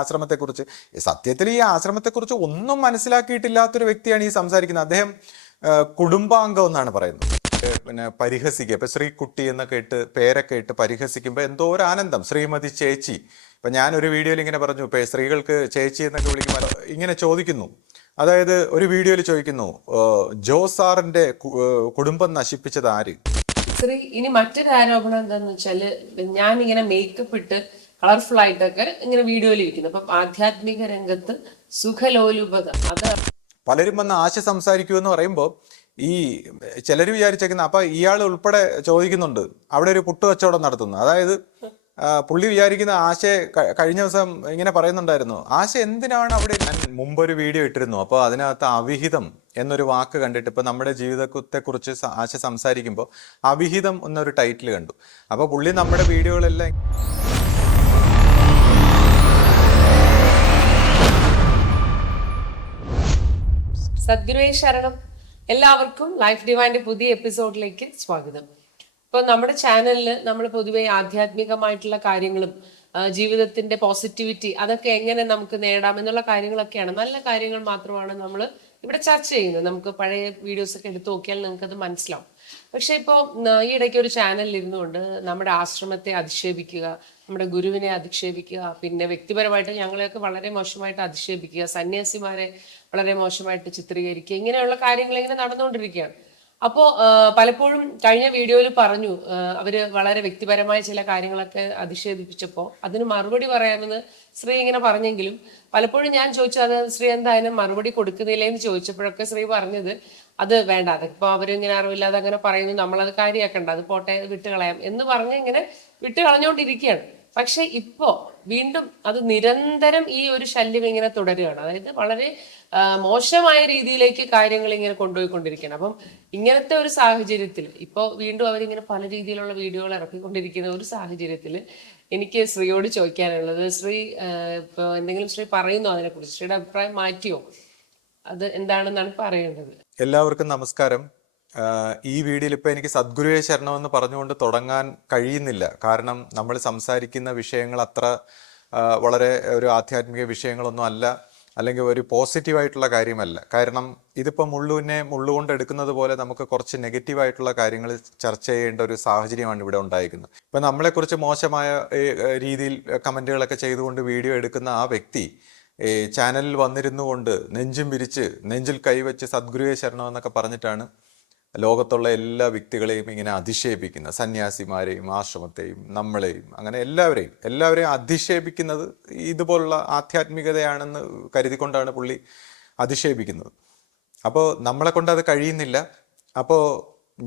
ആശ്രമത്തെക്കുറിച്ച്. സത്യത്തിൽ ഈ ആശ്രമത്തെക്കുറിച്ച് ഒന്നും മനസ്സിലാക്കിയിട്ടില്ലാത്തൊരു വ്യക്തിയാണ് ഈ സംസാരിക്കുന്നത്. അദ്ദേഹം കുടുംബാംഗം എന്നാണ് പറയുന്നത്. പിന്നെ പരിഹസിക്കുക, ഇപ്പൊ ശ്രീകുട്ടി എന്നൊക്കെ ഇട്ട് പേരൊക്കെ ഇട്ട് പരിഹസിക്കുമ്പോൾ എന്തോ ഒരു ആനന്ദം. ശ്രീമതി ചേച്ചി, ഇപ്പൊ ഞാനൊരു വീഡിയോയിൽ ഇങ്ങനെ പറഞ്ഞു, ഇപ്പൊ സ്ത്രീകൾക്ക് ചേച്ചി എന്നൊക്കെ വിളിക്കുമ്പോൾ ഇങ്ങനെ ചോദിക്കുന്നു. അതായത് ഒരു വീഡിയോയിൽ ചോദിക്കുന്നു, ജോസ് സാറിന്റെ കുടുംബം നശിപ്പിച്ചത് ആര്? ശ്രീ, ഇനി മറ്റൊരു ആരോപണം എന്താന്ന് വെച്ചാല്, ഞാൻ ഇങ്ങനെ മേക്കപ്പ് ഇട്ട് കളർഫുൾ ആയിട്ടൊക്കെ ഇങ്ങനെ വീഡിയോയിൽ ഇരിക്കുന്നു. അപ്പൊ ആധ്യാത്മിക രംഗത്ത് സുഖലോലുപത, അത് പലരും വന്ന് ആശ സംസാരിക്കൂ എന്ന് പറയുമ്പോൾ ഈ ചിലർ വിചാരിച്ചേക്കുന്ന, അപ്പൊ ഇയാൾ ഉൾപ്പെടെ ചോദിക്കുന്നുണ്ട് അവിടെ ഒരു പുട്ട് കച്ചവടം നടത്തുന്നു. അതായത് പുള്ളി വിചാരിക്കുന്ന ആശയെ കഴിഞ്ഞ ദിവസം ഇങ്ങനെ പറയുന്നുണ്ടായിരുന്നു, ആശ എന്തിനാണ് അവിടെ. ഞാൻ മുമ്പൊരു വീഡിയോ ഇട്ടിരുന്നു, അപ്പോൾ അതിനകത്ത് അവിഹിതം എന്നൊരു വാക്ക് കണ്ടിട്ട് ഇപ്പൊ നമ്മുടെ ജീവിതത്തെക്കുറിച്ച് ആശ സംസാരിക്കുമ്പോൾ അവിഹിതം എന്നൊരു ടൈറ്റിൽ കണ്ടു. അപ്പോൾ പുള്ളി നമ്മുടെ വീഡിയോകളെല്ലാം സദ്ഗുരുവേ ശരണം. എല്ലാവർക്കും ലൈഫ് ഡിവൈൻ്റെ പുതിയ എപ്പിസോഡിലേക്ക് സ്വാഗതം. ഇപ്പോൾ നമ്മുടെ ചാനലിൽ നമ്മൾ പൊതുവെ ആധ്യാത്മികമായിട്ടുള്ള കാര്യങ്ങളും ജീവിതത്തിന്റെ പോസിറ്റിവിറ്റി അതൊക്കെ എങ്ങനെ നമുക്ക് നേടാം എന്നുള്ള കാര്യങ്ങളൊക്കെയാണ്, നല്ല കാര്യങ്ങൾ മാത്രമാണ് നമ്മൾ ഇവിടെ ചർച്ച ചെയ്യുന്നത്. നമുക്ക് പഴയ വീഡിയോസ് ഒക്കെ എടുത്തു നോക്കിയാൽ നിങ്ങൾക്കത് മനസ്സിലാവും. പക്ഷെ ഇപ്പോൾ ഈ ഇടയ്ക്ക് ഒരു ചാനലിൽ ഇരുന്നുകൊണ്ട് നമ്മുടെ ആശ്രമത്തെ അധിക്ഷേപിക്കുക, നമ്മുടെ ഗുരുവിനെ അധിക്ഷേപിക്കുക, പിന്നെ വ്യക്തിപരമായിട്ട് ഞങ്ങളെയൊക്കെ വളരെ മോശമായിട്ട് അധിക്ഷേപിക്കുക, സന്യാസിമാരെ വളരെ മോശമായിട്ട് ചിത്രീകരിക്കുക, ഇങ്ങനെയുള്ള കാര്യങ്ങൾ ഇങ്ങനെ നടന്നുകൊണ്ടിരിക്കുകയാണ്. അപ്പോൾ പലപ്പോഴും കഴിഞ്ഞ വീഡിയോയിൽ പറഞ്ഞു, അവര് വളരെ വ്യക്തിപരമായ ചില കാര്യങ്ങളൊക്കെ അധിക്ഷേപിച്ചപ്പോൾ അതിന് മറുപടി പറയാമെന്ന് ശ്രീ ഇങ്ങനെ പറഞ്ഞെങ്കിലും പലപ്പോഴും ഞാൻ ചോദിച്ചു, അത് ശ്രീ എന്തായാലും മറുപടി കൊടുക്കുന്നില്ലേ എന്ന് ചോദിച്ചപ്പോഴൊക്കെ ശ്രീ പറഞ്ഞത്, അത് വേണ്ട, അതിപ്പോ അവരിങ്ങനെ അറിവില്ലാതെ അങ്ങനെ പറയുന്നു, നമ്മളത് കാര്യമാക്കണ്ട, അത് പോട്ടെ, വിട്ടുകളയാം എന്ന് പറഞ്ഞ് ഇങ്ങനെ വിട്ടുകളഞ്ഞുകൊണ്ടിരിക്കുകയാണ്. പക്ഷെ ഇപ്പോ വീണ്ടും അത് നിരന്തരം ഈ ഒരു ശല്യം ഇങ്ങനെ തുടരുകയാണ്. അതായത് വളരെ മോശമായ രീതിയിലേക്ക് കാര്യങ്ങൾ ഇങ്ങനെ കൊണ്ടുപോയിക്കൊണ്ടിരിക്കുകയാണ്. അപ്പം ഇങ്ങനത്തെ ഒരു സാഹചര്യത്തിൽ ഇപ്പോൾ വീണ്ടും അവരിങ്ങനെ പല രീതിയിലുള്ള വീഡിയോകൾ ഇറക്കിക്കൊണ്ടിരിക്കുന്ന ഒരു സാഹചര്യത്തിൽ എനിക്ക് ശ്രീയോട് ചോദിക്കാനുള്ളത്, ശ്രീ ഇപ്പോൾ എന്തെങ്കിലും ശ്രീ പറയുന്നോ അതിനെക്കുറിച്ച്? ശ്രീയുടെ അഭിപ്രായം മാറ്റിയോ? അത് എന്താണെന്നാണ് പറയേണ്ടത്. എല്ലാവർക്കും നമസ്കാരം. ഈ വീഡിയോയിൽ ഇപ്പോൾ എനിക്ക് സദ്ഗുരുവേ ശരണമെന്ന് പറഞ്ഞുകൊണ്ട് തുടങ്ങാൻ കഴിയുന്നില്ല. കാരണം നമ്മൾ സംസാരിക്കുന്ന വിഷയങ്ങൾ അത്ര വളരെ ഒരു ആധ്യാത്മിക വിഷയങ്ങളൊന്നും അല്ല, അല്ലെങ്കിൽ ഒരു പോസിറ്റീവായിട്ടുള്ള കാര്യമല്ല. കാരണം ഇതിപ്പോൾ മുള്ളുവിനെ മുള്ളുകൊണ്ട് എടുക്കുന്നത് പോലെ നമുക്ക് കുറച്ച് നെഗറ്റീവായിട്ടുള്ള കാര്യങ്ങൾ ചർച്ച ചെയ്യേണ്ട ഒരു സാഹചര്യമാണ് ഇവിടെ ഉണ്ടായിരിക്കുന്നത്. ഇപ്പം നമ്മളെക്കുറിച്ച് മോശമായ രീതിയിൽ കമൻറ്റുകളൊക്കെ ചെയ്തുകൊണ്ട് വീഡിയോ എടുക്കുന്ന ആ വ്യക്തി ചാനലിൽ വന്നിരുന്നു കൊണ്ട് നെഞ്ചും വിരിച്ച് നെഞ്ചിൽ കൈവച്ച് സദ്ഗുരുവേ ശരണമെന്നൊക്കെ പറഞ്ഞിട്ടാണ് ലോകത്തുള്ള എല്ലാ വ്യക്തികളെയും ഇങ്ങനെ അധിക്ഷേപിക്കുന്നത്. സന്യാസിമാരെയും ആശ്രമത്തെയും നമ്മളെയും അങ്ങനെ എല്ലാവരെയും അധിക്ഷേപിക്കുന്നത് ഇതുപോലുള്ള ആധ്യാത്മികതയാണെന്ന് കരുതിക്കൊണ്ടാണ് പുള്ളി അധിക്ഷേപിക്കുന്നത്. അപ്പോൾ നമ്മളെ കൊണ്ട് അത് കഴിയുന്നില്ല. അപ്പോൾ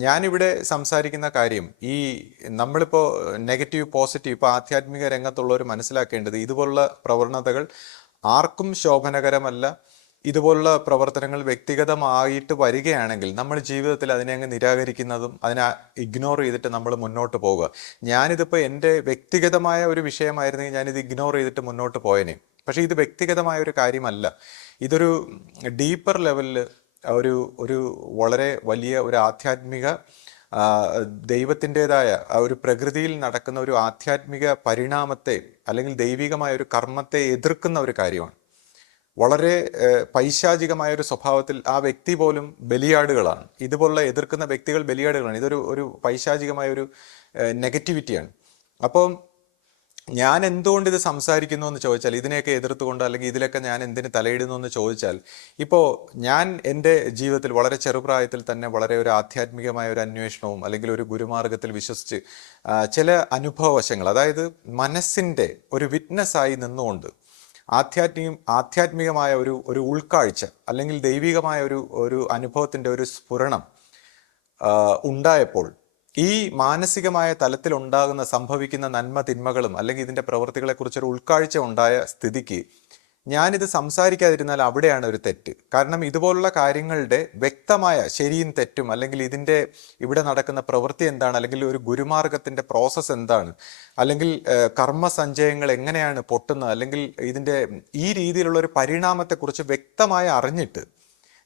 ഞാനിവിടെ സംസാരിക്കുന്ന കാര്യം, ഈ നമ്മളിപ്പോൾ നെഗറ്റീവ് പോസിറ്റീവ്, ഇപ്പോൾ ആധ്യാത്മിക രംഗത്തുള്ളവർ മനസ്സിലാക്കേണ്ടത്, ഇതുപോലുള്ള പ്രവണതകൾ ആർക്കും ശോഭനകരമല്ല. ഇതുപോലുള്ള പ്രവർത്തനങ്ങൾ വ്യക്തിഗതമായിട്ട് വരികയാണെങ്കിൽ നമ്മൾ ജീവിതത്തിൽ അതിനെ അങ്ങ് നിരാകരിക്കുന്നതും അതിനെ ഇഗ്നോർ ചെയ്തിട്ട് നമ്മൾ മുന്നോട്ട് പോവുക. ഞാനിതിപ്പോൾ എൻ്റെ വ്യക്തിഗതമായ ഒരു വിഷയമായിരുന്നെങ്കിൽ ഞാനിത് ഇഗ്നോർ ചെയ്തിട്ട് മുന്നോട്ട് പോയനെ. പക്ഷേ ഇത് വ്യക്തിഗതമായ ഒരു കാര്യമല്ല, ഇതൊരു ഡീപ്പർ ലെവലിൽ ഒരു വളരെ വലിയ ഒരു ആധ്യാത്മിക ദൈവത്തിൻ്റെതായ ഒരു പ്രകൃതിയിൽ നടക്കുന്ന ഒരു ആധ്യാത്മിക പരിണാമത്തെ അല്ലെങ്കിൽ ദൈവികമായ ഒരു കർമ്മത്തെ എതിർക്കുന്ന ഒരു കാര്യമാണ്. വളരെ പൈശാചികമായ ഒരു സ്വഭാവത്തിൽ ആ വ്യക്തി പോലും ബലിയാടുകളാണ്. ഇതുപോലുള്ള എതിർക്കുന്ന വ്യക്തികൾ ബലിയാടുകളാണ്. ഇതൊരു പൈശാചികമായ ഒരു നെഗറ്റിവിറ്റിയാണ്. അപ്പം ഞാൻ എന്തുകൊണ്ട് ഇത് സംസാരിക്കുന്നു എന്ന് ചോദിച്ചാൽ, ഇതിനെയൊക്കെ എതിർത്തുകൊണ്ട് അല്ലെങ്കിൽ ഇതിലൊക്കെ ഞാൻ എന്തിന് തലയിടുന്നു എന്ന് ചോദിച്ചാൽ, ഇപ്പോൾ ഞാൻ എൻ്റെ ജീവിതത്തിൽ വളരെ ചെറുപ്രായത്തിൽ തന്നെ വളരെ ഒരു ആധ്യാത്മികമായ ഒരു അന്വേഷണവും അല്ലെങ്കിൽ ഒരു ഗുരുമാർഗത്തിൽ വിശ്വസിച്ച് ചില അനുഭവവശങ്ങൾ, അതായത് മനസ്സിൻ്റെ ഒരു വിറ്റ്നസ്സായി നിന്നുകൊണ്ട് ആധ്യാത്മികമായ ഒരു ഉൾക്കാഴ്ച അല്ലെങ്കിൽ ദൈവികമായ ഒരു അനുഭവത്തിൻ്റെ ഒരു സ്ഫുരണം ഉണ്ടായപ്പോൾ, ഈ മാനസികമായ തലത്തിൽ സംഭവിക്കുന്ന നന്മ തിന്മകളും അല്ലെങ്കിൽ ഇതിൻ്റെ പ്രവൃത്തികളെക്കുറിച്ചൊരു ഉൾക്കാഴ്ച ഉണ്ടായ സ്ഥിതിക്ക് ഞാനിത് സംസാരിക്കാതിരുന്നാൽ അവിടെയാണ് ഒരു തെറ്റ്. കാരണം ഇതുപോലുള്ള കാര്യങ്ങളുടെ വ്യക്തമായ ശരിയും തെറ്റും, അല്ലെങ്കിൽ ഇവിടെ നടക്കുന്ന പ്രവൃത്തി എന്താണ്, അല്ലെങ്കിൽ ഒരു ഗുരുമാർഗത്തിൻ്റെ പ്രോസസ്സ് എന്താണ്, അല്ലെങ്കിൽ കർമ്മസഞ്ചയങ്ങൾ എങ്ങനെയാണ് പൊട്ടുന്നത്, അല്ലെങ്കിൽ ഇതിൻ്റെ ഈ രീതിയിലുള്ള ഒരു പരിണാമത്തെക്കുറിച്ച് വ്യക്തമായി അറിഞ്ഞിട്ട്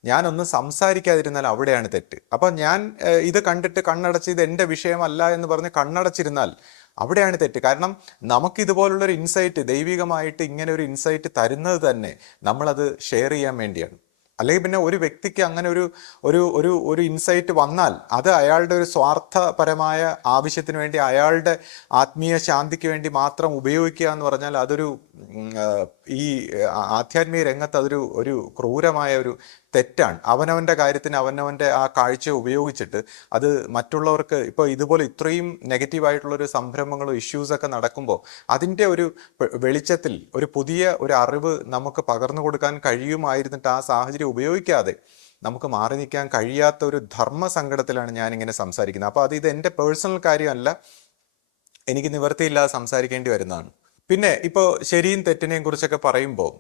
ഞാനൊന്ന് സംസാരിക്കാതിരുന്നാൽ അവിടെയാണ് തെറ്റ്. അപ്പം ഞാൻ ഇത് കണ്ടിട്ട് കണ്ണടച്ച് ഇത് എൻ്റെ വിഷയമല്ല എന്ന് പറഞ്ഞ് കണ്ണടച്ചിരുന്നാൽ അവിടെയാണ് തെറ്റ്. കാരണം നമുക്ക് ഇതുപോലുള്ളൊരു ഇൻസൈറ്റ്, ദൈവികമായിട്ട് ഇങ്ങനെ ഒരു ഇൻസൈറ്റ് തരുന്നത് തന്നെ നമ്മളത് ഷെയർ ചെയ്യാൻ വേണ്ടിയാണ്. അല്ലെങ്കിൽ പിന്നെ ഒരു വ്യക്തിക്ക് അങ്ങനെ ഒരു ഒരു ഒരു ഒരു ഇൻസൈറ്റ് വന്നാൽ അത് അയാളുടെ ഒരു സ്വാർത്ഥപരമായ ആവശ്യത്തിന് വേണ്ടി, അയാളുടെ ആത്മീയ ശാന്തിക്ക് വേണ്ടി മാത്രം ഉപയോഗിക്കുക എന്ന് പറഞ്ഞാൽ അതൊരു ഈ ആധ്യാത്മിക രംഗത്ത് അതൊരു ഒരു ക്രൂരമായ ഒരു തെറ്റാണ്. അവനവൻ്റെ കാര്യത്തിന് അവനവൻ്റെ ആ കാഴ്ച ഉപയോഗിച്ചിട്ട് അത് മറ്റുള്ളവർക്ക്, ഇപ്പോൾ ഇതുപോലെ ഇത്രയും നെഗറ്റീവായിട്ടുള്ളൊരു സംരംഭങ്ങളും ഇഷ്യൂസൊക്കെ നടക്കുമ്പോൾ അതിൻ്റെ ഒരു വെളിച്ചത്തിൽ ഒരു പുതിയ ഒരു അറിവ് നമുക്ക് പകർന്നു കൊടുക്കാൻ കഴിയുമായിരുന്നിട്ട് ആ സാഹചര്യം ഉപയോഗിക്കാതെ നമുക്ക് മാറി നിൽക്കാൻ കഴിയാത്ത ഒരു ധർമ്മ സങ്കടത്തിലാണ് ഞാനിങ്ങനെ സംസാരിക്കുന്നത്. അപ്പോൾ ഇത് എൻ്റെ പേഴ്സണൽ കാര്യമല്ല, എനിക്ക് നിവൃത്തിയില്ലാതെ സംസാരിക്കേണ്ടി വരുന്നതാണ്. പിന്നെ ഇപ്പോൾ ശരിയും തെറ്റിനെയും കുറിച്ചൊക്കെ പറയുമ്പോൾ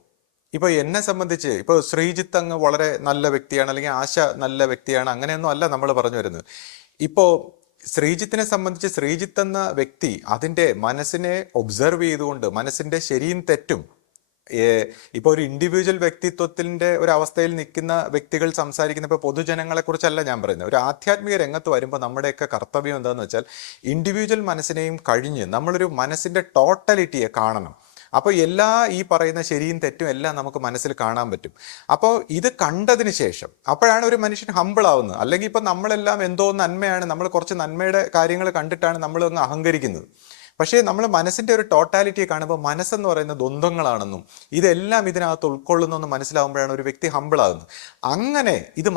ഇപ്പോൾ എന്നെ സംബന്ധിച്ച് ഇപ്പോൾ ശ്രീജിത്ത് അങ്ങ് വളരെ നല്ല വ്യക്തിയാണ്, അല്ലെങ്കിൽ ആശ നല്ല വ്യക്തിയാണ്, അങ്ങനെയൊന്നും അല്ല നമ്മൾ പറഞ്ഞു വരുന്നത്. ഇപ്പോൾ ശ്രീജിത്തിനെ സംബന്ധിച്ച് ശ്രീജിത്ത് എന്ന വ്യക്തി അതിൻ്റെ മനസ്സിനെ ഒബ്സർവ് ചെയ്തുകൊണ്ട് മനസ്സിൻ്റെ ശരിയും തെറ്റും, ഇപ്പോൾ ഒരു ഇൻഡിവിജ്വൽ വ്യക്തിത്വത്തിൻ്റെ ഒരു അവസ്ഥയിൽ നിൽക്കുന്ന വ്യക്തികൾ സംസാരിക്കുന്ന, ഇപ്പോൾ പൊതുജനങ്ങളെ കുറിച്ചല്ല ഞാൻ പറയുന്നത്, ഒരു ആധ്യാത്മിക രംഗത്ത് വരുമ്പോൾ നമ്മുടെയൊക്കെ കർത്തവ്യം എന്താണെന്ന് വെച്ചാൽ ഇൻഡിവിജ്വൽ മനസ്സിനെയും കഴിഞ്ഞ് നമ്മളൊരു മനസ്സിൻ്റെ ടോട്ടലിറ്റിയെ കാണണം. അപ്പോൾ എല്ലാ ഈ പറയുന്ന ശരിയും തെറ്റും എല്ലാം നമുക്ക് മനസ്സിൽ കാണാൻ പറ്റും. അപ്പോൾ ഇത് കണ്ടതിന് ശേഷം അപ്പോഴാണ് ഒരു മനുഷ്യൻ ഹമ്പിൾ ആവുന്നത്. അല്ലെങ്കിൽ ഇപ്പം നമ്മളെല്ലാം എന്തോ നന്മയാണ്, നമ്മൾ കുറച്ച് നന്മയുടെ കാര്യങ്ങൾ കണ്ടിട്ടാണ് നമ്മൾ അങ്ങ് അഹങ്കരിക്കുന്നത്. പക്ഷേ നമ്മൾ മനസ്സിൻ്റെ ഒരു ടോട്ടാലിറ്റിയെ കാണുമ്പോൾ മനസ്സെന്ന് പറയുന്ന ദ്വന്ദ്ങ്ങളാണെന്നും ഇതെല്ലാം ഇതിനകത്ത് ഉൾക്കൊള്ളുന്നെന്നും മനസ്സിലാവുമ്പോഴാണ് ഒരു വ്യക്തി ഹമ്പിളാകുന്നത്. അങ്ങനെ ഇത്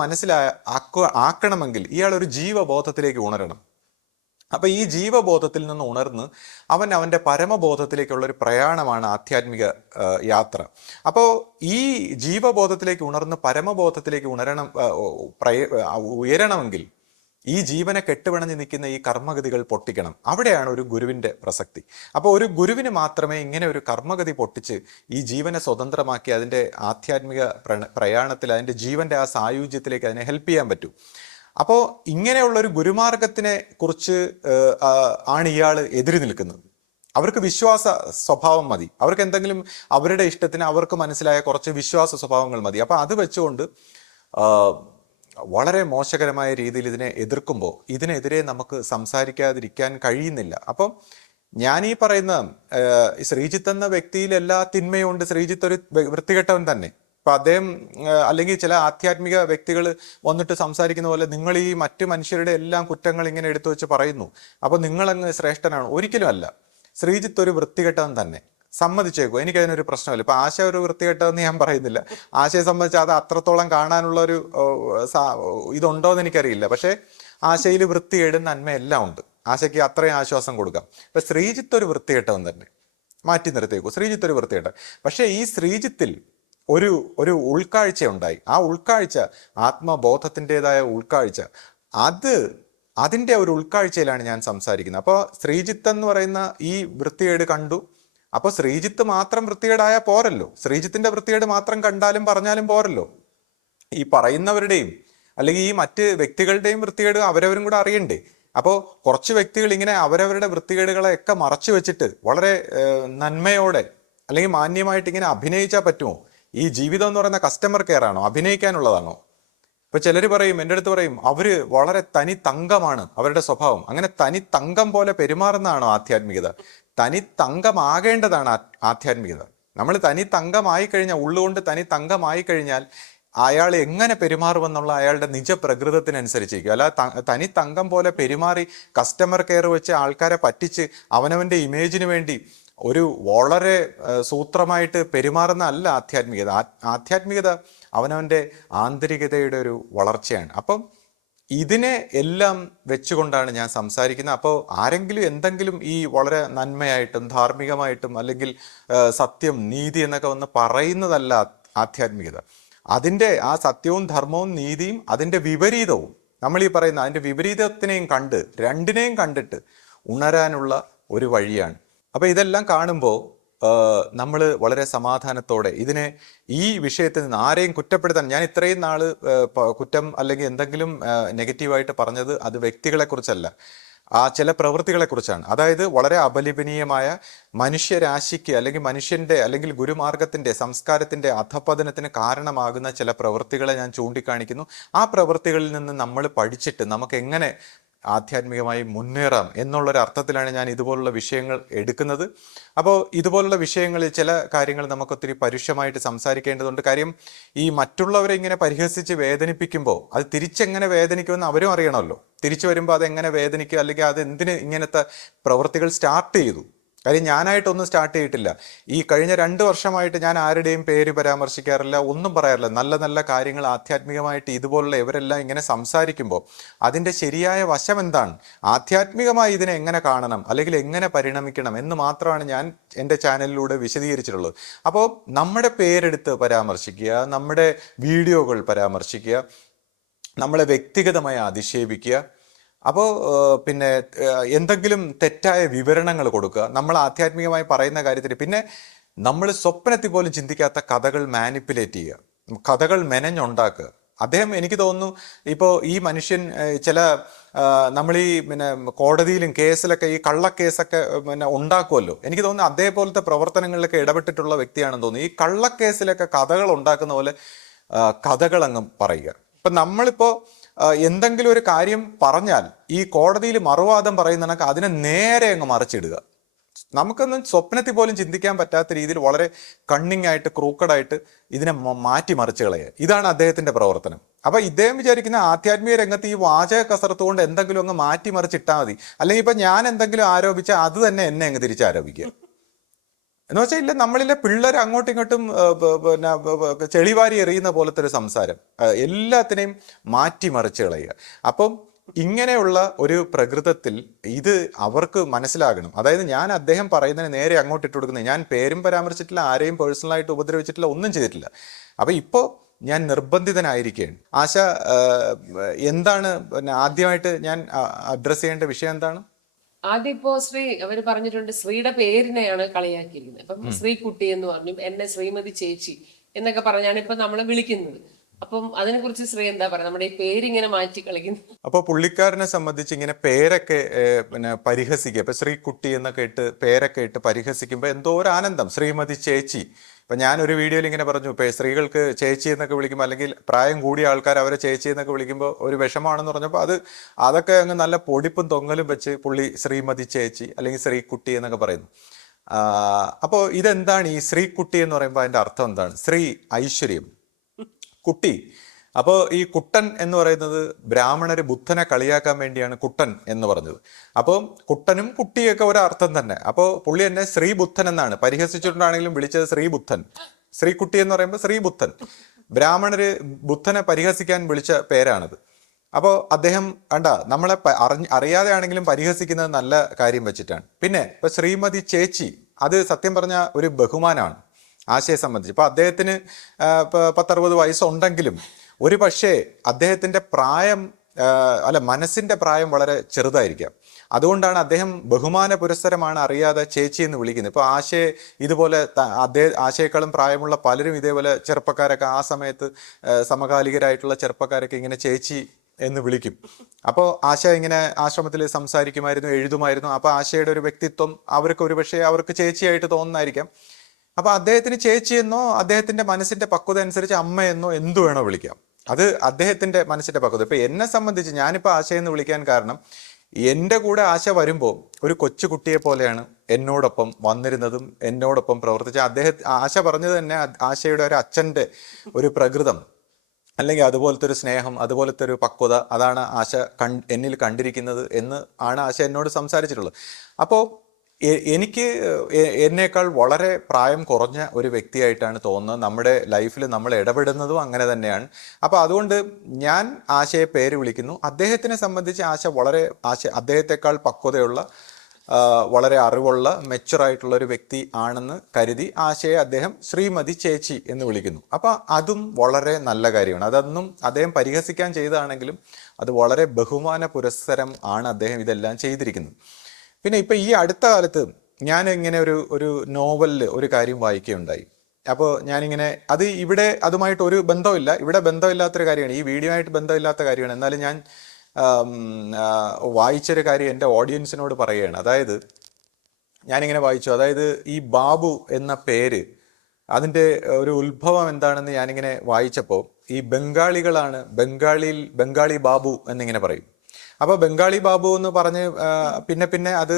ആക്കണമെങ്കിൽ ഇയാൾ ഒരു ജീവബോധത്തിലേക്ക് ഉണരണം. അപ്പോൾ ഈ ജീവബോധത്തിൽ നിന്ന് ഉണർന്ന് അവൻ്റെ പരമബോധത്തിലേക്കുള്ളൊരു പ്രയാണമാണ് ആധ്യാത്മിക യാത്ര. അപ്പോൾ ഈ ജീവബോധത്തിലേക്ക് ഉണർന്ന് പരമബോധത്തിലേക്ക് ഉയരണമെങ്കിൽ ഈ ജീവനെ കെട്ടുപിണഞ്ഞ് നിൽക്കുന്ന ഈ കർമ്മഗതികൾ പൊട്ടിക്കണം. അവിടെയാണ് ഒരു ഗുരുവിൻ്റെ പ്രസക്തി. അപ്പോൾ ഒരു ഗുരുവിന് മാത്രമേ ഇങ്ങനെ ഒരു കർമ്മഗതി പൊട്ടിച്ച് ഈ ജീവനെ സ്വതന്ത്രമാക്കി അതിൻ്റെ ആധ്യാത്മിക പ്രയാണത്തിൽ അതിൻ്റെ ജീവൻ്റെ ആ സായുജ്യത്തിലേക്ക് അതിനെ ഹെൽപ്പ് ചെയ്യാൻ പറ്റൂ. അപ്പോൾ ഇങ്ങനെയുള്ളൊരു ഗുരുമാർഗത്തിനെ കുറിച്ച് ആണ് ഇയാൾ എതിര് നിൽക്കുന്നത്. അവർക്ക് വിശ്വാസ സ്വഭാവം മതി, അവർക്ക് എന്തെങ്കിലും അവരുടെ ഇഷ്ടത്തിന് അവർക്ക് മനസ്സിലായ കുറച്ച് വിശ്വാസ സ്വഭാവങ്ങൾ മതി. അപ്പോൾ അത് വെച്ചുകൊണ്ട് വളരെ മോശകരമായ രീതിയിൽ ഇതിനെ എതിർക്കുമ്പോൾ ഇതിനെതിരെ നമുക്ക് സംസാരിക്കാതിരിക്കാൻ കഴിയുന്നില്ല. അപ്പം ഞാൻ ഈ പറയുന്ന ശ്രീജിത്ത് എന്ന വ്യക്തിയിൽ എല്ലാ തിന്മയും ഉണ്ട്. ശ്രീജിത്ത് ഒരു വൃത്തികെട്ടവൻ തന്നെ. ഇപ്പം അദ്ദേഹം അല്ലെങ്കിൽ ചില ആധ്യാത്മിക വ്യക്തികൾ വന്നിട്ട് സംസാരിക്കുന്ന പോലെ നിങ്ങൾ ഈ മറ്റു മനുഷ്യരുടെ എല്ലാം കുറ്റങ്ങൾ ഇങ്ങനെ എടുത്തു വെച്ച് പറയുന്നു, അപ്പോൾ നിങ്ങളങ്ങ് ശ്രേഷ്ഠനാണ്. ഒരിക്കലും അല്ല. ശ്രീജിത്ത് ഒരു വൃത്തികെട്ടവൻ തന്നെ, സമ്മതിച്ചേക്കും. എനിക്കതിനൊരു പ്രശ്നമില്ല. ഇപ്പം ആശ ഒരു വൃത്തികെട്ടതെന്ന് ഞാൻ പറയുന്നില്ല. ആശയെ സംബന്ധിച്ച് അത് അത്രത്തോളം കാണാനുള്ളൊരു ഇതുണ്ടോ എന്ന് എനിക്കറിയില്ല. പക്ഷേ ആശയിൽ വൃത്തികേട് നന്മയെല്ലാം ഉണ്ട്. ആശയ്ക്ക് അത്രയും ആശ്വാസം കൊടുക്കാം. ഇപ്പം ശ്രീജിത്ത് ഒരു വൃത്തികെട്ടവൻ തന്നെ, മാറ്റി നിർത്തിയേക്കും. ശ്രീജിത്ത് ഒരു വൃത്തികെട്ടവൻ. പക്ഷേ ഈ ശ്രീജിത്തിൽ ഒരു ഉൾക്കാഴ്ച ഉണ്ടായി. ആ ഉൾക്കാഴ്ച ആത്മബോധത്തിൻ്റെതായ ഉൾക്കാഴ്ച, അതിൻ്റെ ഒരു ഉൾക്കാഴ്ചയിലാണ് ഞാൻ സംസാരിക്കുന്നത്. അപ്പോൾ ശ്രീജിത്ത് എന്ന് പറയുന്ന ഈ വൃത്തികേട് കണ്ടു. അപ്പോൾ ശ്രീജിത്ത് മാത്രം വൃത്തികേടായാൽ പോരല്ലോ. ശ്രീജിത്തിന്റെ വൃത്തികേട് മാത്രം കണ്ടാലും പറഞ്ഞാലും പോരല്ലോ. ഈ പറയുന്നവരുടെയും അല്ലെങ്കിൽ ഈ മറ്റ് വ്യക്തികളുടെയും വൃത്തികേട് അവരവരും കൂടെ അറിയണ്ടേ. അപ്പോൾ കുറച്ച് വ്യക്തികൾ ഇങ്ങനെ അവരവരുടെ വൃത്തികേടുകളെയൊക്കെ മറച്ചു വെച്ചിട്ട് വളരെ നന്മയോടെ അല്ലെങ്കിൽ മാന്യമായിട്ട് ഇങ്ങനെ അഭിനയിച്ചാൽ പറ്റുമോ? ഈ ജീവിതം എന്ന് പറയുന്ന കസ്റ്റമർ കെയർ ആണോ? അഭിനയിക്കാനുള്ളതാണോ? ഇപ്പൊ ചിലർ പറയും, എൻ്റെ അടുത്ത് പറയും, അവര് വളരെ തനി തങ്കമാണ് അവരുടെ സ്വഭാവം. അങ്ങനെ തനി തങ്കം പോലെ പെരുമാറുന്നതാണോ ആധ്യാത്മികത? തനി തങ്കമാകേണ്ടതാണ് ആധ്യാത്മികത. നമ്മൾ തനി തങ്കമായി കഴിഞ്ഞാൽ, ഉള്ളുകൊണ്ട് തനി തങ്കമായി കഴിഞ്ഞാൽ അയാൾ എങ്ങനെ പെരുമാറുമെന്നുള്ള അയാളുടെ നിജപ്രകൃതത്തിനനുസരിച്ചിരിക്കും. അല്ല തനി തങ്കം പോലെ പെരുമാറി കസ്റ്റമർ കെയർ വെച്ച് ആൾക്കാരെ പറ്റിച്ച് അവനവൻ്റെ ഇമേജിന് വേണ്ടി ഒരു വളരെ സൂത്രമായിട്ട് പെരുമാറുന്ന അല്ല ആധ്യാത്മികത. ആധ്യാത്മികത അവനവൻ്റെ ആന്തരികതയുടെ ഒരു വളർച്ചയാണ്. അപ്പം ഇതിനെ എല്ലാം വെച്ചുകൊണ്ടാണ് ഞാൻ സംസാരിക്കുന്നത്. അപ്പോൾ ആരെങ്കിലും എന്തെങ്കിലും ഈ വളരെ നന്മയായിട്ടും ധാർമ്മികമായിട്ടും അല്ലെങ്കിൽ സത്യം നീതി എന്നൊക്കെ വന്ന് പറയുന്നതല്ല ആധ്യാത്മികത. അതിൻ്റെ ആ സത്യവും ധർമ്മവും നീതിയും അതിൻ്റെ വിപരീതവും, നമ്മൾ ഈ പറയുന്ന അതിൻ്റെ വിപരീതത്തിനെയും കണ്ട് രണ്ടിനെയും കണ്ടിട്ട് ഉണരാനുള്ള ഒരു വഴിയാണ്. അപ്പോൾ ഇതെല്ലാം കാണുമ്പോൾ നമ്മൾ വളരെ സമാധാനത്തോടെ ഈ വിഷയത്തിൽ നിന്ന് ആരെയും കുറ്റപ്പെടുത്താൻ, ഞാൻ ഇത്രയും നാൾ കുറ്റം അല്ലെങ്കിൽ എന്തെങ്കിലും നെഗറ്റീവായിട്ട് പറഞ്ഞത് അത് വ്യക്തികളെ കുറിച്ചല്ല, ആ ചില പ്രവൃത്തികളെ കുറിച്ചാണ്. അതായത് വളരെ അപലപനീയമായ മനുഷ്യരാശിക്ക് അല്ലെങ്കിൽ മനുഷ്യൻ്റെ അല്ലെങ്കിൽ ഗുരുമാർഗത്തിൻ്റെ സംസ്കാരത്തിൻ്റെ അധപതനത്തിന് കാരണമാകുന്ന ചില പ്രവൃത്തികളെ ഞാൻ ചൂണ്ടിക്കാണിക്കുന്നു. ആ പ്രവൃത്തികളിൽ നിന്ന് നമ്മൾ പഠിച്ചിട്ട് നമുക്ക് എങ്ങനെ ആധ്യാത്മികമായി മുന്നേറാം എന്നുള്ളൊരു അർത്ഥത്തിലാണ് ഞാൻ ഇതുപോലുള്ള വിഷയങ്ങൾ എടുക്കുന്നത്. അപ്പോൾ ഇതുപോലുള്ള വിഷയങ്ങളിൽ ചില കാര്യങ്ങൾ നമുക്കൊത്തിരി പരുഷമായിട്ട് സംസാരിക്കേണ്ടതുണ്ട്. കാര്യം ഈ മറ്റുള്ളവരെ ഇങ്ങനെ പരിഹസിച്ച് വേദനിപ്പിക്കുമ്പോൾ അത് തിരിച്ചെങ്ങനെ വേദനിക്കുമെന്ന് അവരും അറിയണമല്ലോ. തിരിച്ചു വരുമ്പോൾ അതെങ്ങനെ വേദനിക്കുക, അല്ലെങ്കിൽ അത് എന്തിന് ഇങ്ങനത്തെ പ്രവൃത്തികൾ സ്റ്റാർട്ട് ചെയ്തു. കാര്യം ഞാനായിട്ടൊന്നും സ്റ്റാർട്ട് ചെയ്തിട്ടില്ല. ഈ കഴിഞ്ഞ 2 വർഷമായിട്ട് ഞാൻ ആരുടെയും പേര് പരാമർശിക്കാറില്ല, ഒന്നും പറയാറില്ല. നല്ല നല്ല കാര്യങ്ങൾ ആധ്യാത്മികമായിട്ട് ഇതുപോലുള്ള ഇവരെല്ലാം ഇങ്ങനെ സംസാരിക്കുമ്പോൾ അതിൻ്റെ ശരിയായ വശം എന്താണ്, ആധ്യാത്മികമായി ഇതിനെ എങ്ങനെ കാണണം, അല്ലെങ്കിൽ എങ്ങനെ പരിണമിക്കണം എന്ന് മാത്രമാണ് ഞാൻ എൻ്റെ ചാനലിലൂടെ വിശദീകരിച്ചിട്ടുള്ളത്. അപ്പോൾ നമ്മുടെ പേരെടുത്ത് പരാമർശിക്കുക, നമ്മുടെ വീഡിയോകൾ പരാമർശിക്കുക, നമ്മളെ വ്യക്തിഗതമായി അധിക്ഷേപിക്കുക, അപ്പോൾ പിന്നെ എന്തെങ്കിലും തെറ്റായ വിവരണങ്ങൾ കൊടുക്കുക, നമ്മൾ ആധ്യാത്മികമായി പറയുന്ന കാര്യത്തിൽ, പിന്നെ നമ്മൾ സ്വപ്നത്തിൽ പോലും ചിന്തിക്കാത്ത കഥകൾ മാനിപ്പുലേറ്റ് ചെയ്യുക, കഥകൾ മെനഞ്ഞുണ്ടാക്കുക. അദ്ദേഹം, എനിക്ക് തോന്നുന്നു ഇപ്പോൾ ഈ മനുഷ്യൻ ചില നമ്മൾ ഈ പിന്നെ കോടതിയിലും കേസിലൊക്കെ ഈ കള്ളക്കേസൊക്കെ പിന്നെ ഉണ്ടാക്കുമല്ലോ. എനിക്ക് തോന്നുന്നു അതേപോലത്തെ പ്രവർത്തനങ്ങളിലൊക്കെ ഇടപെട്ടിട്ടുള്ള വ്യക്തിയാണെന്ന് തോന്നുന്നു. ഈ കള്ളക്കേസിലൊക്കെ കഥകൾ ഉണ്ടാക്കുന്ന പോലെ കഥകളങ്ങ് പറയുക. ഇപ്പം നമ്മളിപ്പോൾ എന്തെങ്കിലും ഒരു കാര്യം പറഞ്ഞാൽ ഈ കോടതിയിൽ മറുവാദം പറയുന്ന കണക്ക് അതിനെ നേരെ അങ്ങ് മറിച്ചിടുക. നമുക്കൊന്നും സ്വപ്നത്തിൽ പോലും ചിന്തിക്കാൻ പറ്റാത്ത രീതിയിൽ വളരെ കണ്ണിങ് ആയിട്ട് ക്രൂക്കഡായിട്ട് ഇതിനെ മാറ്റി മറിച്ച് കളയുക. ഇതാണ് അദ്ദേഹത്തിന്റെ പ്രവർത്തനം. അപ്പൊ ഇദ്ദേഹം വിചാരിക്കുന്ന ആധ്യാത്മിക രംഗത്ത് ഈ വാചക കസർത്ത് കൊണ്ട് എന്തെങ്കിലും അങ്ങ് മാറ്റി മറിച്ചിട്ടാൽ മതി, അല്ലെങ്കിൽ ഇപ്പൊ ഞാൻ എന്തെങ്കിലും ആരോപിച്ചാൽ അത് തന്നെ എന്നെ അങ്ങ് തിരിച്ചാരോപിക്കുക എന്ന് വെച്ചാൽ ഇല്ല, നമ്മളിലെ പിള്ളേർ അങ്ങോട്ടും ഇങ്ങോട്ടും പിന്നെ ചെളിവാരി എറിയുന്ന പോലത്തെ ഒരു സംസാരം, എല്ലാത്തിനെയും മാറ്റിമറിച്ച് കളയുക. അപ്പം ഇങ്ങനെയുള്ള ഒരു പ്രകൃതത്തിൽ ഇത് അവർക്ക് മനസ്സിലാകണം. അതായത് ഞാൻ അദ്ദേഹം പറയുന്നതിന് നേരെ അങ്ങോട്ട് ഇട്ട് കൊടുക്കുന്നത്, ഞാൻ പേരും പരാമർശിച്ചിട്ടില്ല, ആരെയും പേഴ്സണലായിട്ട് ഉപദ്രവിച്ചിട്ടില്ല, ഒന്നും ചെയ്തിട്ടില്ല. അപ്പം ഇപ്പോൾ ഞാൻ നിർബന്ധിതനായിരിക്കുകയാണ്. ആശ, എന്താണ് പിന്നെ ആദ്യമായിട്ട് ഞാൻ അഡ്രസ്സ് ചെയ്യേണ്ട വിഷയം എന്താണ്? ആദ്യം ഇപ്പോ അവര് പറഞ്ഞിട്ടുണ്ട് ശ്രീയുടെ പേരിനെയാണ് കളിയാക്കിയിരിക്കുന്നത്. അപ്പം ശ്രീകുട്ടി എന്ന് പറഞ്ഞു, എന്നെ ശ്രീമതി ചേച്ചി എന്നൊക്കെ പറഞ്ഞാണ് ഇപ്പൊ നമ്മളെ വിളിക്കുന്നത്. അപ്പം അതിനെ കുറിച്ച് ശ്രീ എന്താ പറയുക, നമ്മുടെ ഈ പേരിങ്ങനെ മാറ്റി കളിക്കുന്നു? അപ്പോൾ പുള്ളിക്കാരനെ സംബന്ധിച്ച് ഇങ്ങനെ പേരൊക്കെ പിന്നെ പരിഹസിക്കുക, ഇപ്പൊ ശ്രീകുട്ടി എന്നൊക്കെ ഇട്ട് പേരൊക്കെ ഇട്ട് പരിഹസിക്കുമ്പോൾ എന്തോ ഒരു ആനന്ദം. ശ്രീമതി ചേച്ചി, ഇപ്പൊ ഞാനൊരു വീഡിയോയിൽ ഇങ്ങനെ പറഞ്ഞു, ഇപ്പൊ സ്ത്രീകൾക്ക് ചേച്ചി എന്നൊക്കെ വിളിക്കുമ്പോൾ, അല്ലെങ്കിൽ പ്രായം കൂടിയ ആൾക്കാർ അവരെ ചേച്ചി എന്നൊക്കെ വിളിക്കുമ്പോൾ ഒരു വിഷമാണെന്ന് പറഞ്ഞപ്പോൾ അതൊക്കെ അങ്ങ് നല്ല പൊടിപ്പും തൊങ്ങലും വെച്ച് പുള്ളി ശ്രീമതി ചേച്ചി അല്ലെങ്കിൽ ശ്രീകുട്ടി എന്നൊക്കെ പറയുന്നു. അപ്പോൾ ഇതെന്താണ് ഈ ശ്രീകുട്ടി എന്ന് പറയുമ്പോൾ അതിന്റെ അർത്ഥം എന്താണ്? ശ്രീ ഐശ്വര്യം, കുട്ടി. അപ്പോൾ ഈ കുട്ടൻ എന്ന് പറയുന്നത് ബ്രാഹ്മണര് ബുദ്ധനെ കളിയാക്കാൻ വേണ്ടിയാണ് കുട്ടൻ എന്ന് പറഞ്ഞത്. അപ്പോൾ കുട്ടനും കുട്ടിയൊക്കെ ഒരർത്ഥം തന്നെ. അപ്പോൾ പുള്ളി എന്നെ ശ്രീബുദ്ധൻ എന്നാണ് പരിഹസിച്ചിട്ടുണ്ടാണെങ്കിലും വിളിച്ചത് ശ്രീബുദ്ധൻ. ശ്രീകുട്ടി എന്ന് പറയുമ്പോൾ ശ്രീബുദ്ധൻ. ബ്രാഹ്മണര് ബുദ്ധനെ പരിഹസിക്കാൻ വിളിച്ച പേരാണത്. അപ്പോൾ അദ്ദേഹം നമ്മളെ അറിയാതെ ആണെങ്കിലും പരിഹസിക്കുന്നത് നല്ല കാര്യം വെച്ചിട്ടാണ്. പിന്നെ ഇപ്പൊ ശ്രീമതി ചേച്ചി, അത് സത്യം പറഞ്ഞ ഒരു ബഹുമാനമാണ് ആശയെ സംബന്ധിച്ച്. ഇപ്പൊ അദ്ദേഹത്തിന് 10-60 വയസ്സുണ്ടെങ്കിലും ഒരു പക്ഷേ അദ്ദേഹത്തിന്റെ പ്രായം മനസ്സിന്റെ പ്രായം വളരെ ചെറുതായിരിക്കാം. അതുകൊണ്ടാണ് അദ്ദേഹം ബഹുമാന പുരസ്സരമാണ് അറിയാതെ ചേച്ചി എന്ന് വിളിക്കുന്നത്. ഇപ്പൊ ആശയെ ഇതുപോലെ ആശയേക്കാളും പ്രായമുള്ള പലരും ഇതേപോലെ ചെറുപ്പക്കാരൊക്കെ ആ സമയത്ത് സമകാലികരായിട്ടുള്ള ചെറുപ്പക്കാരൊക്കെ ഇങ്ങനെ ചേച്ചി എന്ന് വിളിക്കും. അപ്പോൾ ആശ ഇങ്ങനെ ആശ്രമത്തിൽ സംസാരിക്കുമായിരുന്നു, എഴുതുമായിരുന്നു. അപ്പൊ ആശയുടെ ഒരു വ്യക്തിത്വം അവർക്ക് ഒരു പക്ഷേ അവർക്ക് ചേച്ചിയായിട്ട് തോന്നുന്നതായിരിക്കാം. അപ്പൊ അദ്ദേഹത്തിന് ചേച്ചിയെന്നോ അദ്ദേഹത്തിന്റെ മനസ്സിന്റെ പക്വത അനുസരിച്ച് അമ്മയെന്നോ എന്തു വേണോ വിളിക്കാം. അത് അദ്ദേഹത്തിന്റെ മനസ്സിന്റെ പക്വത. ഇപ്പൊ എന്നെ സംബന്ധിച്ച് ഞാനിപ്പോൾ ആശയെന്ന് വിളിക്കാൻ കാരണം, എൻ്റെ കൂടെ ആശ വരുമ്പോൾ ഒരു കൊച്ചുകുട്ടിയെ പോലെയാണ് എന്നോടൊപ്പം വന്നിരുന്നതും എന്നോടൊപ്പം പ്രവർത്തിച്ച ആശ പറഞ്ഞത് തന്നെ ആശയുടെ ഒരു അച്ഛൻ്റെ ഒരു പ്രകൃതം, അല്ലെങ്കിൽ അതുപോലത്തെ ഒരു സ്നേഹം, അതുപോലത്തെ ഒരു പക്വത, അതാണ് ആശ എന്നിൽ കണ്ടിരിക്കുന്നത് എന്ന് ആണ് ആശ എന്നോട് സംസാരിച്ചിട്ടുള്ളത്. അപ്പോൾ എനിക്ക് എന്നേക്കാൾ വളരെ പ്രായം കുറഞ്ഞ ഒരു വ്യക്തിയായിട്ടാണ് തോന്നുന്നത്. നമ്മുടെ ലൈഫിൽ നമ്മൾ ഇടപെടുന്നതും അങ്ങനെ തന്നെയാണ്. അപ്പോൾ അതുകൊണ്ട് ഞാൻ ആശയെ പേര് വിളിക്കുന്നു. അദ്ദേഹത്തിനെ സംബന്ധിച്ച് അദ്ദേഹത്തെക്കാൾ പക്വതയുള്ള, വളരെ അറിവുള്ള, മെച്ചുറായിട്ടുള്ള ഒരു വ്യക്തി ആണെന്ന് കരുതി ആശയെ അദ്ദേഹം ശ്രീമതി ചേച്ചി എന്ന് വിളിക്കുന്നു. അപ്പം അതും വളരെ നല്ല കാര്യമാണ്. അതൊന്നും അദ്ദേഹം പരിഹസിക്കാൻ ചെയ്തതാണെങ്കിലും അത് വളരെ ബഹുമാന പുരസ്സരം ആണ് അദ്ദേഹം ഇതെല്ലാം ചെയ്തിരിക്കുന്നത്. പിന്നെ ഇപ്പം ഈ അടുത്ത കാലത്ത് ഞാൻ ഇങ്ങനെ ഒരു നോവലിൽ ഒരു കാര്യം വായിക്കുകയുണ്ടായി. അപ്പോൾ ഞാനിങ്ങനെ ഇവിടെ അതുമായിട്ട് ഒരു ബന്ധമില്ല, ഇവിടെ ബന്ധമില്ലാത്തൊരു കാര്യമാണ്, ഈ വീഡിയോ ആയിട്ട് ബന്ധമില്ലാത്ത കാര്യമാണ്. എന്നാലും ഞാൻ വായിച്ചൊരു കാര്യം എൻ്റെ ഓഡിയൻസിനോട് പറയുകയാണ്. അതായത് ഞാനിങ്ങനെ വായിച്ചു, അതായത് ഈ ബാബു എന്ന പേര്, അതിൻ്റെ ഒരു ഉത്ഭവം എന്താണെന്ന് ഞാനിങ്ങനെ വായിച്ചപ്പോൾ, ഈ ബംഗാളികളാണ് ബംഗാളി ബാബു എന്നിങ്ങനെ പറയും. അപ്പോൾ ബംഗാളി ബാബു എന്ന് പറഞ്ഞ് പിന്നെ പിന്നെ അത്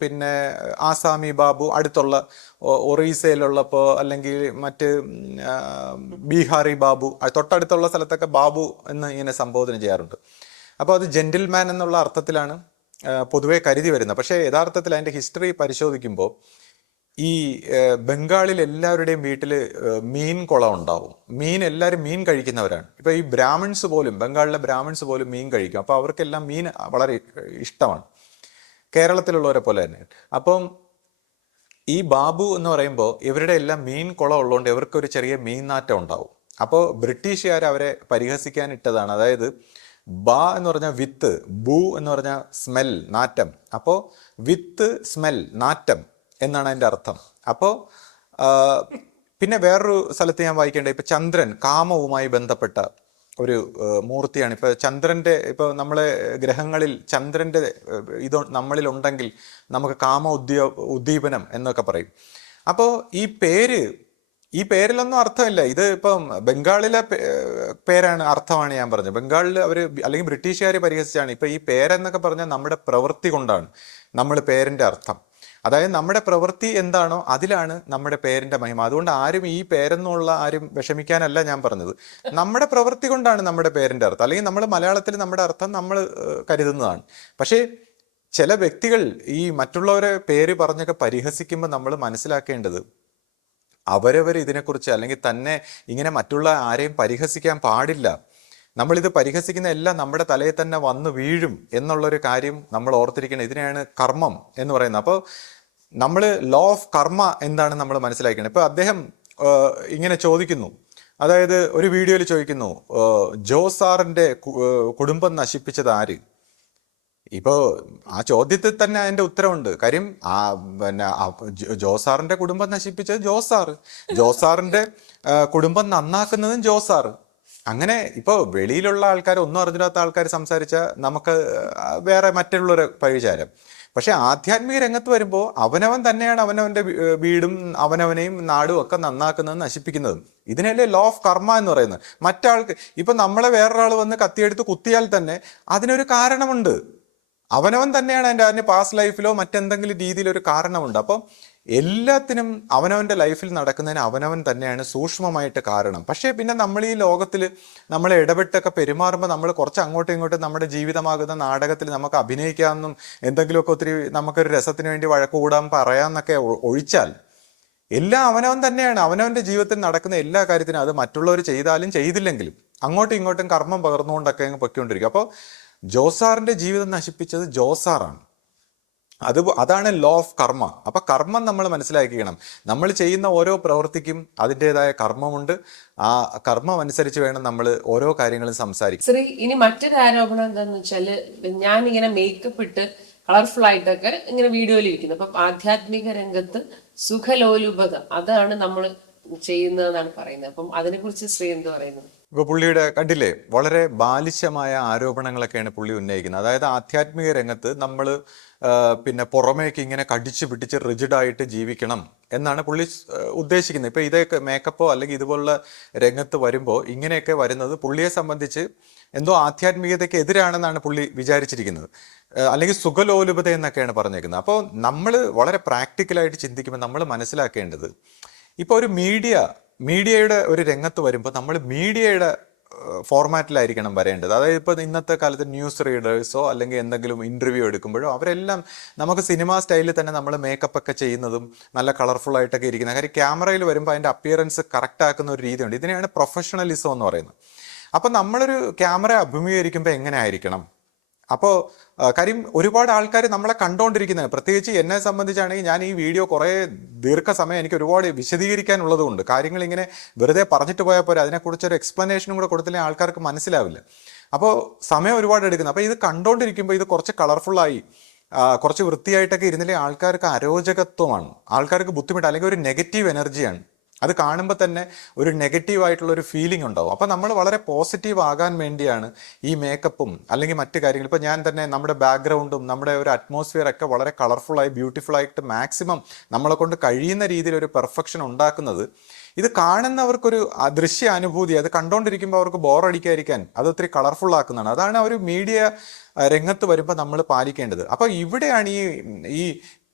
പിന്നെ ആസാമി ബാബു അടുത്തുള്ള ഒറീസയിലുള്ളപ്പോൾ അല്ലെങ്കിൽ മറ്റ് ആ, ബീഹാറി ബാബു തൊട്ടടുത്തുള്ള സ്ഥലത്തൊക്കെ ബാബു എന്ന് ഇങ്ങനെ സംബോധന ചെയ്യാറുണ്ട്. അപ്പോൾ അത് ജെന്റിൽമാൻ എന്നുള്ള അർത്ഥത്തിലാണ് പൊതുവെ കരുതി വരുന്നത്. പക്ഷേ യഥാർത്ഥത്തിൽ അതിൻ്റെ ഹിസ്റ്ററി പരിശോധിക്കുമ്പോൾ ഈ ബംഗാളിൽ എല്ലാവരുടെയും വീട്ടിൽ മീൻ കുളം ഉണ്ടാവും. എല്ലാവരും മീൻ കഴിക്കുന്നവരാണ്. ഇപ്പൊ ഈ ബ്രാഹ്മിൺസ് പോലും, ബംഗാളിലെ ബ്രാഹ്മിൺസ് പോലും മീൻ കഴിക്കും. അപ്പോൾ അവർക്കെല്ലാം മീൻ വളരെ ഇഷ്ടമാണ്, കേരളത്തിലുള്ളവരെ പോലെ തന്നെ. അപ്പം ഈ ബാബു എന്ന് പറയുമ്പോൾ ഇവരുടെ എല്ലാം മീൻ കുളം ഉള്ളതുകൊണ്ട് ഇവർക്കൊരു ചെറിയ മീൻ നാറ്റം ഉണ്ടാവും. അപ്പോൾ ബ്രിട്ടീഷുകാർ അവരെ പരിഹസിക്കാൻ ഇട്ടതാണ്. അതായത് ബാ എന്ന് പറഞ്ഞാൽ വിത്ത്, ബൂ എന്ന് പറഞ്ഞാൽ സ്മെൽ, നാറ്റം. അപ്പോൾ വിത്ത് സ്മെൽ, നാറ്റം എന്നാണ് അതിൻ്റെ അർത്ഥം. അപ്പോൾ പിന്നെ വേറൊരു സ്ഥലത്ത് ഞാൻ വായിക്കേണ്ടത്, ഇപ്പം ചന്ദ്രൻ കാമവുമായി ബന്ധപ്പെട്ട ഒരു മൂർത്തിയാണ്. ഇപ്പം ചന്ദ്രൻ്റെ, ഇപ്പോൾ നമ്മളെ ഗ്രഹങ്ങളിൽ ചന്ദ്രൻ്റെ ഇത് നമ്മളിലുണ്ടെങ്കിൽ നമുക്ക് ഉദ്ദീപനം എന്നൊക്കെ പറയും. അപ്പോൾ ഈ പേരിലൊന്നും അർത്ഥമില്ല. ഇത് ഇപ്പം ബംഗാളിലെ പേരാണ്, അർത്ഥമാണ് ഞാൻ പറഞ്ഞത്. ബംഗാളിൽ അവർ അല്ലെങ്കിൽ ബ്രിട്ടീഷുകാർ പരിഹസിച്ചാണ്. ഇപ്പം ഈ പേരെന്നൊക്കെ പറഞ്ഞാൽ നമ്മുടെ പ്രവൃത്തി കൊണ്ടാണ് നമ്മൾ പേരിൻ്റെ അർത്ഥം. അതായത് നമ്മുടെ പ്രവൃത്തി എന്താണോ അതിലാണ് നമ്മുടെ പേരിൻ്റെ മഹിമ. അതുകൊണ്ട് ആരും ഈ പേരെന്നുള്ള ആരും വിഷമിക്കാനല്ല ഞാൻ പറഞ്ഞത്. നമ്മുടെ പ്രവൃത്തി കൊണ്ടാണ് നമ്മുടെ പേരിൻ്റെ അർത്ഥം. അല്ലെങ്കിൽ നമ്മൾ മലയാളത്തിൽ നമ്മുടെ അർത്ഥം നമ്മൾ കരുതുന്നതാണ്. പക്ഷേ ചില വ്യക്തികൾ ഈ മറ്റുള്ളവരെ പേര് പറഞ്ഞൊക്കെ പരിഹസിക്കുമ്പോൾ നമ്മൾ മനസ്സിലാക്കേണ്ടത്, അവരവർ ഇതിനെക്കുറിച്ച് അല്ലെങ്കിൽ തന്നെ ഇങ്ങനെ മറ്റുള്ള ആരെയും പരിഹസിക്കാൻ പാടില്ല. നമ്മളിത് പരിഹസിക്കുന്ന എല്ലാം നമ്മുടെ തലയിൽ തന്നെ വന്നു വീഴും എന്നുള്ളൊരു കാര്യം നമ്മൾ ഓർത്തിരിക്കണം. ഇതിനെയാണ് കർമ്മം എന്ന് പറയുന്നത്. അപ്പോൾ നമ്മൾ ലോ ഓഫ് കർമ്മ എന്താണ് നമ്മൾ മനസ്സിലാക്കണം. ഇപ്പോൾ അദ്ദേഹം ഇങ്ങനെ ചോദിക്കുന്നു, അതായത് ഒരു വീഡിയോയിൽ ചോദിക്കുന്നു, ജോസാറിൻ്റെ കുടുംബം നശിപ്പിച്ചത് ആര്? ഇപ്പോൾ ആ ചോദ്യത്തിൽ തന്നെ അതിൻ്റെ ഉത്തരവുണ്ട്. കാര്യം പിന്നെ ജോസാറിൻ്റെ കുടുംബം നശിപ്പിച്ചത് ജോസാറിൻ്റെ കുടുംബം നന്നാക്കുന്നതും ജോസാറ്. അങ്ങനെ ഇപ്പോൾ വെളിയിലുള്ള ആൾക്കാർ, ഒന്നും അറിഞ്ഞില്ലാത്ത ആൾക്കാർ സംസാരിച്ചാൽ നമുക്ക് വേറെ മറ്റുള്ളൊരു പരിചാരം. പക്ഷെ ആധ്യാത്മിക രംഗത്ത് വരുമ്പോൾ അവനവൻ തന്നെയാണ് അവനവൻ്റെ വീടും അവനവനെയും നാടും ഒക്കെ നന്നാക്കുന്നതും നശിപ്പിക്കുന്നതും. ഇതിനല്ലേ ലോ ഓഫ് കർമ്മ എന്ന് പറയുന്നത്. മറ്റാൾക്ക് ഇപ്പം നമ്മളെ വേറൊരാൾ വന്ന് കത്തിയെടുത്ത് കുത്തിയാൽ തന്നെ അതിനൊരു കാരണമുണ്ട്. അവനവൻ തന്നെയാണ് അതിന് പാസ്റ്റ് ലൈഫിലോ മറ്റെന്തെങ്കിലും രീതിയിലൊരു കാരണമുണ്ട്. അപ്പം എല്ലാത്തിനും അവനവൻ്റെ ലൈഫിൽ നടക്കുന്നതിന് അവനവൻ തന്നെയാണ് സൂക്ഷ്മമായിട്ട് കാരണം. പക്ഷേ പിന്നെ നമ്മൾ ഈ ലോകത്തിൽ നമ്മൾ ഇടപെട്ടൊക്കെ പെരുമാറുമ്പോൾ നമ്മൾ കുറച്ച് അങ്ങോട്ടും ഇങ്ങോട്ടും നമ്മുടെ ജീവിതമാകുന്ന നാടകത്തിൽ നമുക്ക് അഭിനയിക്കാമെന്നും എന്തെങ്കിലുമൊക്കെ ഒത്തിരി നമുക്കൊരു രസത്തിന് വേണ്ടി വഴക്കുകൂടാൻ പറയാമെന്നൊക്കെ ഒഴിച്ചാൽ എല്ലാം അവനവൻ തന്നെയാണ്. അവനവൻ്റെ ജീവിതത്തിൽ നടക്കുന്ന എല്ലാ കാര്യത്തിനും, അത് മറ്റുള്ളവർ ചെയ്താലും ചെയ്തില്ലെങ്കിലും അങ്ങോട്ടും ഇങ്ങോട്ടും കർമ്മം പകർന്നുകൊണ്ടൊക്കെ അങ്ങ് പൊയ്ക്കൊണ്ടിരിക്കും. അപ്പോൾ ജോസാറിൻ്റെ ജീവിതം നശിപ്പിച്ചത് ജോസാറാണ്. അതാണ് ലോ ഓഫ് കർമ്മ. അപ്പൊ കർമ്മം നമ്മൾ മനസ്സിലാക്കിക്കണം. നമ്മൾ ചെയ്യുന്ന ഓരോ പ്രവൃത്തിക്കും അതിൻ്റെതായ കർമ്മമുണ്ട്. ആ കർമ്മം അനുസരിച്ച് വേണം നമ്മൾ ഓരോ കാര്യങ്ങളും സംസാരിക്കും. ശ്രീ, ഇനി മറ്റൊരു ആരോപണം എന്താന്ന് വെച്ചാല്, ഞാൻ ഇങ്ങനെ മേക്കപ്പ് ഇട്ട് കളർഫുൾ ആയിട്ടൊക്കെ ഇങ്ങനെ വീഡിയോയിൽ ഇരിക്കുന്നു. അപ്പം ആധ്യാത്മിക രംഗത്ത് സുഖലോലുപത അതാണ് നമ്മൾ ചെയ്യുന്നതെന്നാണ് പറയുന്നത്. അപ്പം അതിനെക്കുറിച്ച് ശ്രീ എന്ത് പറയുന്നത്? ഇപ്പോൾ പുള്ളിയുടെ കണ്ടില്ലേ, വളരെ ബാലിശമായ ആരോപണങ്ങളൊക്കെയാണ് പുള്ളി ഉന്നയിക്കുന്നത്. അതായത് ആധ്യാത്മിക രംഗത്ത് നമ്മൾ പിന്നെ പുറമേക്ക് ഇങ്ങനെ കടിച്ചു പിടിച്ച് റിജിഡായിട്ട് ജീവിക്കണം എന്നാണ് പുള്ളി ഉദ്ദേശിക്കുന്നത്. ഇപ്പോൾ ഇതൊക്കെ മേക്കപ്പോ അല്ലെങ്കിൽ ഇതുപോലുള്ള രംഗത്ത് വരുമ്പോൾ ഇങ്ങനെയൊക്കെ വരുന്നത് പുള്ളിയെ സംബന്ധിച്ച് എന്തോ ആധ്യാത്മികതയ്ക്ക് എതിരാണെന്നാണ് പുള്ളി വിചാരിച്ചിരിക്കുന്നത്, അല്ലെങ്കിൽ സുഖലോലുപത എന്നൊക്കെയാണ് പറഞ്ഞേക്കുന്നത്. അപ്പോൾ നമ്മൾ വളരെ പ്രാക്ടിക്കലായിട്ട് ചിന്തിക്കുമ്പോൾ നമ്മൾ മനസ്സിലാക്കേണ്ടത്, ഇപ്പോൾ ഒരു മീഡിയയുടെ ഒരു രംഗത്ത് വരുമ്പോൾ നമ്മൾ മീഡിയയുടെ ഫോർമാറ്റിലായിരിക്കണം വരേണ്ടത്. അതായത് ഇപ്പോൾ ഇന്നത്തെ കാലത്ത് ന്യൂസ് റീഡേഴ്സോ അല്ലെങ്കിൽ എന്തെങ്കിലും ഇൻ്റർവ്യൂ എടുക്കുമ്പോഴോ അവരെല്ലാം നമുക്ക് സിനിമ സ്റ്റൈലിൽ തന്നെ നമ്മൾ മേക്കപ്പ് ഒക്കെ ചെയ്യുന്നതും നല്ല കളർഫുൾ ആയിട്ടൊക്കെ ഇരിക്കുന്നത്. കാര്യം ക്യാമറയിൽ വരുമ്പോൾ അതിൻ്റെ അപ്പിയറൻസ് കറക്റ്റ് ആക്കുന്ന ഒരു രീതിയുണ്ട്. ഇതിനെയാണ് പ്രൊഫഷണലിസം എന്ന് പറയുന്നത്. അപ്പോൾ നമ്മളൊരു ക്യാമറ അഭിമുഖീകരിക്കുമ്പോൾ എങ്ങനെ ആയിരിക്കണം? അപ്പോൾ കാര്യം ഒരുപാട് ആൾക്കാർ നമ്മളെ കണ്ടുകൊണ്ടിരിക്കുന്നത്, പ്രത്യേകിച്ച് എന്നെ സംബന്ധിച്ചാണെങ്കിൽ ഞാൻ ഈ വീഡിയോ കുറേ ദീർഘസമയം എനിക്ക് ഒരുപാട് വിശദീകരിക്കാനുള്ളത് കൊണ്ട് കാര്യങ്ങൾ ഇങ്ങനെ വെറുതെ പറഞ്ഞിട്ട് പോയാൽ പോരാ, അതിനെക്കുറിച്ചൊരു എക്സ്പ്ലനേഷനും കൂടെ കൊടുത്തില്ലെങ്കിൽ ആൾക്കാർക്ക് മനസ്സിലാവില്ല. അപ്പോൾ സമയം ഒരുപാട് എടുക്കുന്നത്. അപ്പോൾ ഇത് കണ്ടുകൊണ്ടിരിക്കുമ്പോൾ ഇത് കുറച്ച് കളർഫുള്ളായി കുറച്ച് വൃത്തിയായിട്ടൊക്കെ ഇരുന്നില്ലെങ്കിൽ ആൾക്കാർക്ക് അരോചകത്വമാണ്, ആൾക്കാർക്ക് ബുദ്ധിമുട്ട്, അല്ലെങ്കിൽ ഒരു നെഗറ്റീവ് എനർജിയാണ്. അത് കാണുമ്പോൾ തന്നെ ഒരു നെഗറ്റീവായിട്ടുള്ള ഒരു ഫീലിംഗ് ഉണ്ടാവും. അപ്പോൾ നമ്മൾ വളരെ പോസിറ്റീവ് ആകാൻ വേണ്ടിയാണ് ഈ മേക്കപ്പും അല്ലെങ്കിൽ മറ്റു കാര്യങ്ങൾ. ഇപ്പോൾ ഞാൻ തന്നെ നമ്മുടെ ബാക്ക്ഗ്രൗണ്ടും നമ്മുടെ ഒരു അറ്റ്മോസ്ഫിയർ ഒക്കെ വളരെ കളർഫുള്ളായി ബ്യൂട്ടിഫുള്ളായിട്ട് മാക്സിമം നമ്മളെ കൊണ്ട് കഴിയുന്ന രീതിയിൽ ഒരു പെർഫെക്ഷൻ ഉണ്ടാക്കുന്നത് ഇത് കാണുന്നവർക്കൊരു ദൃശ്യ അനുഭൂതി, അത് കണ്ടുകൊണ്ടിരിക്കുമ്പോൾ അവർക്ക് ബോറടിക്കാതിരിക്കാൻ അത് ഒത്തിരി കളർഫുൾ ആക്കുന്നതാണ്. അതാണ് ആ ഒരു മീഡിയ രംഗത്ത് വരുമ്പോൾ നമ്മൾ പാലിക്കേണ്ടത്. അപ്പോൾ ഇവിടെയാണ് ഈ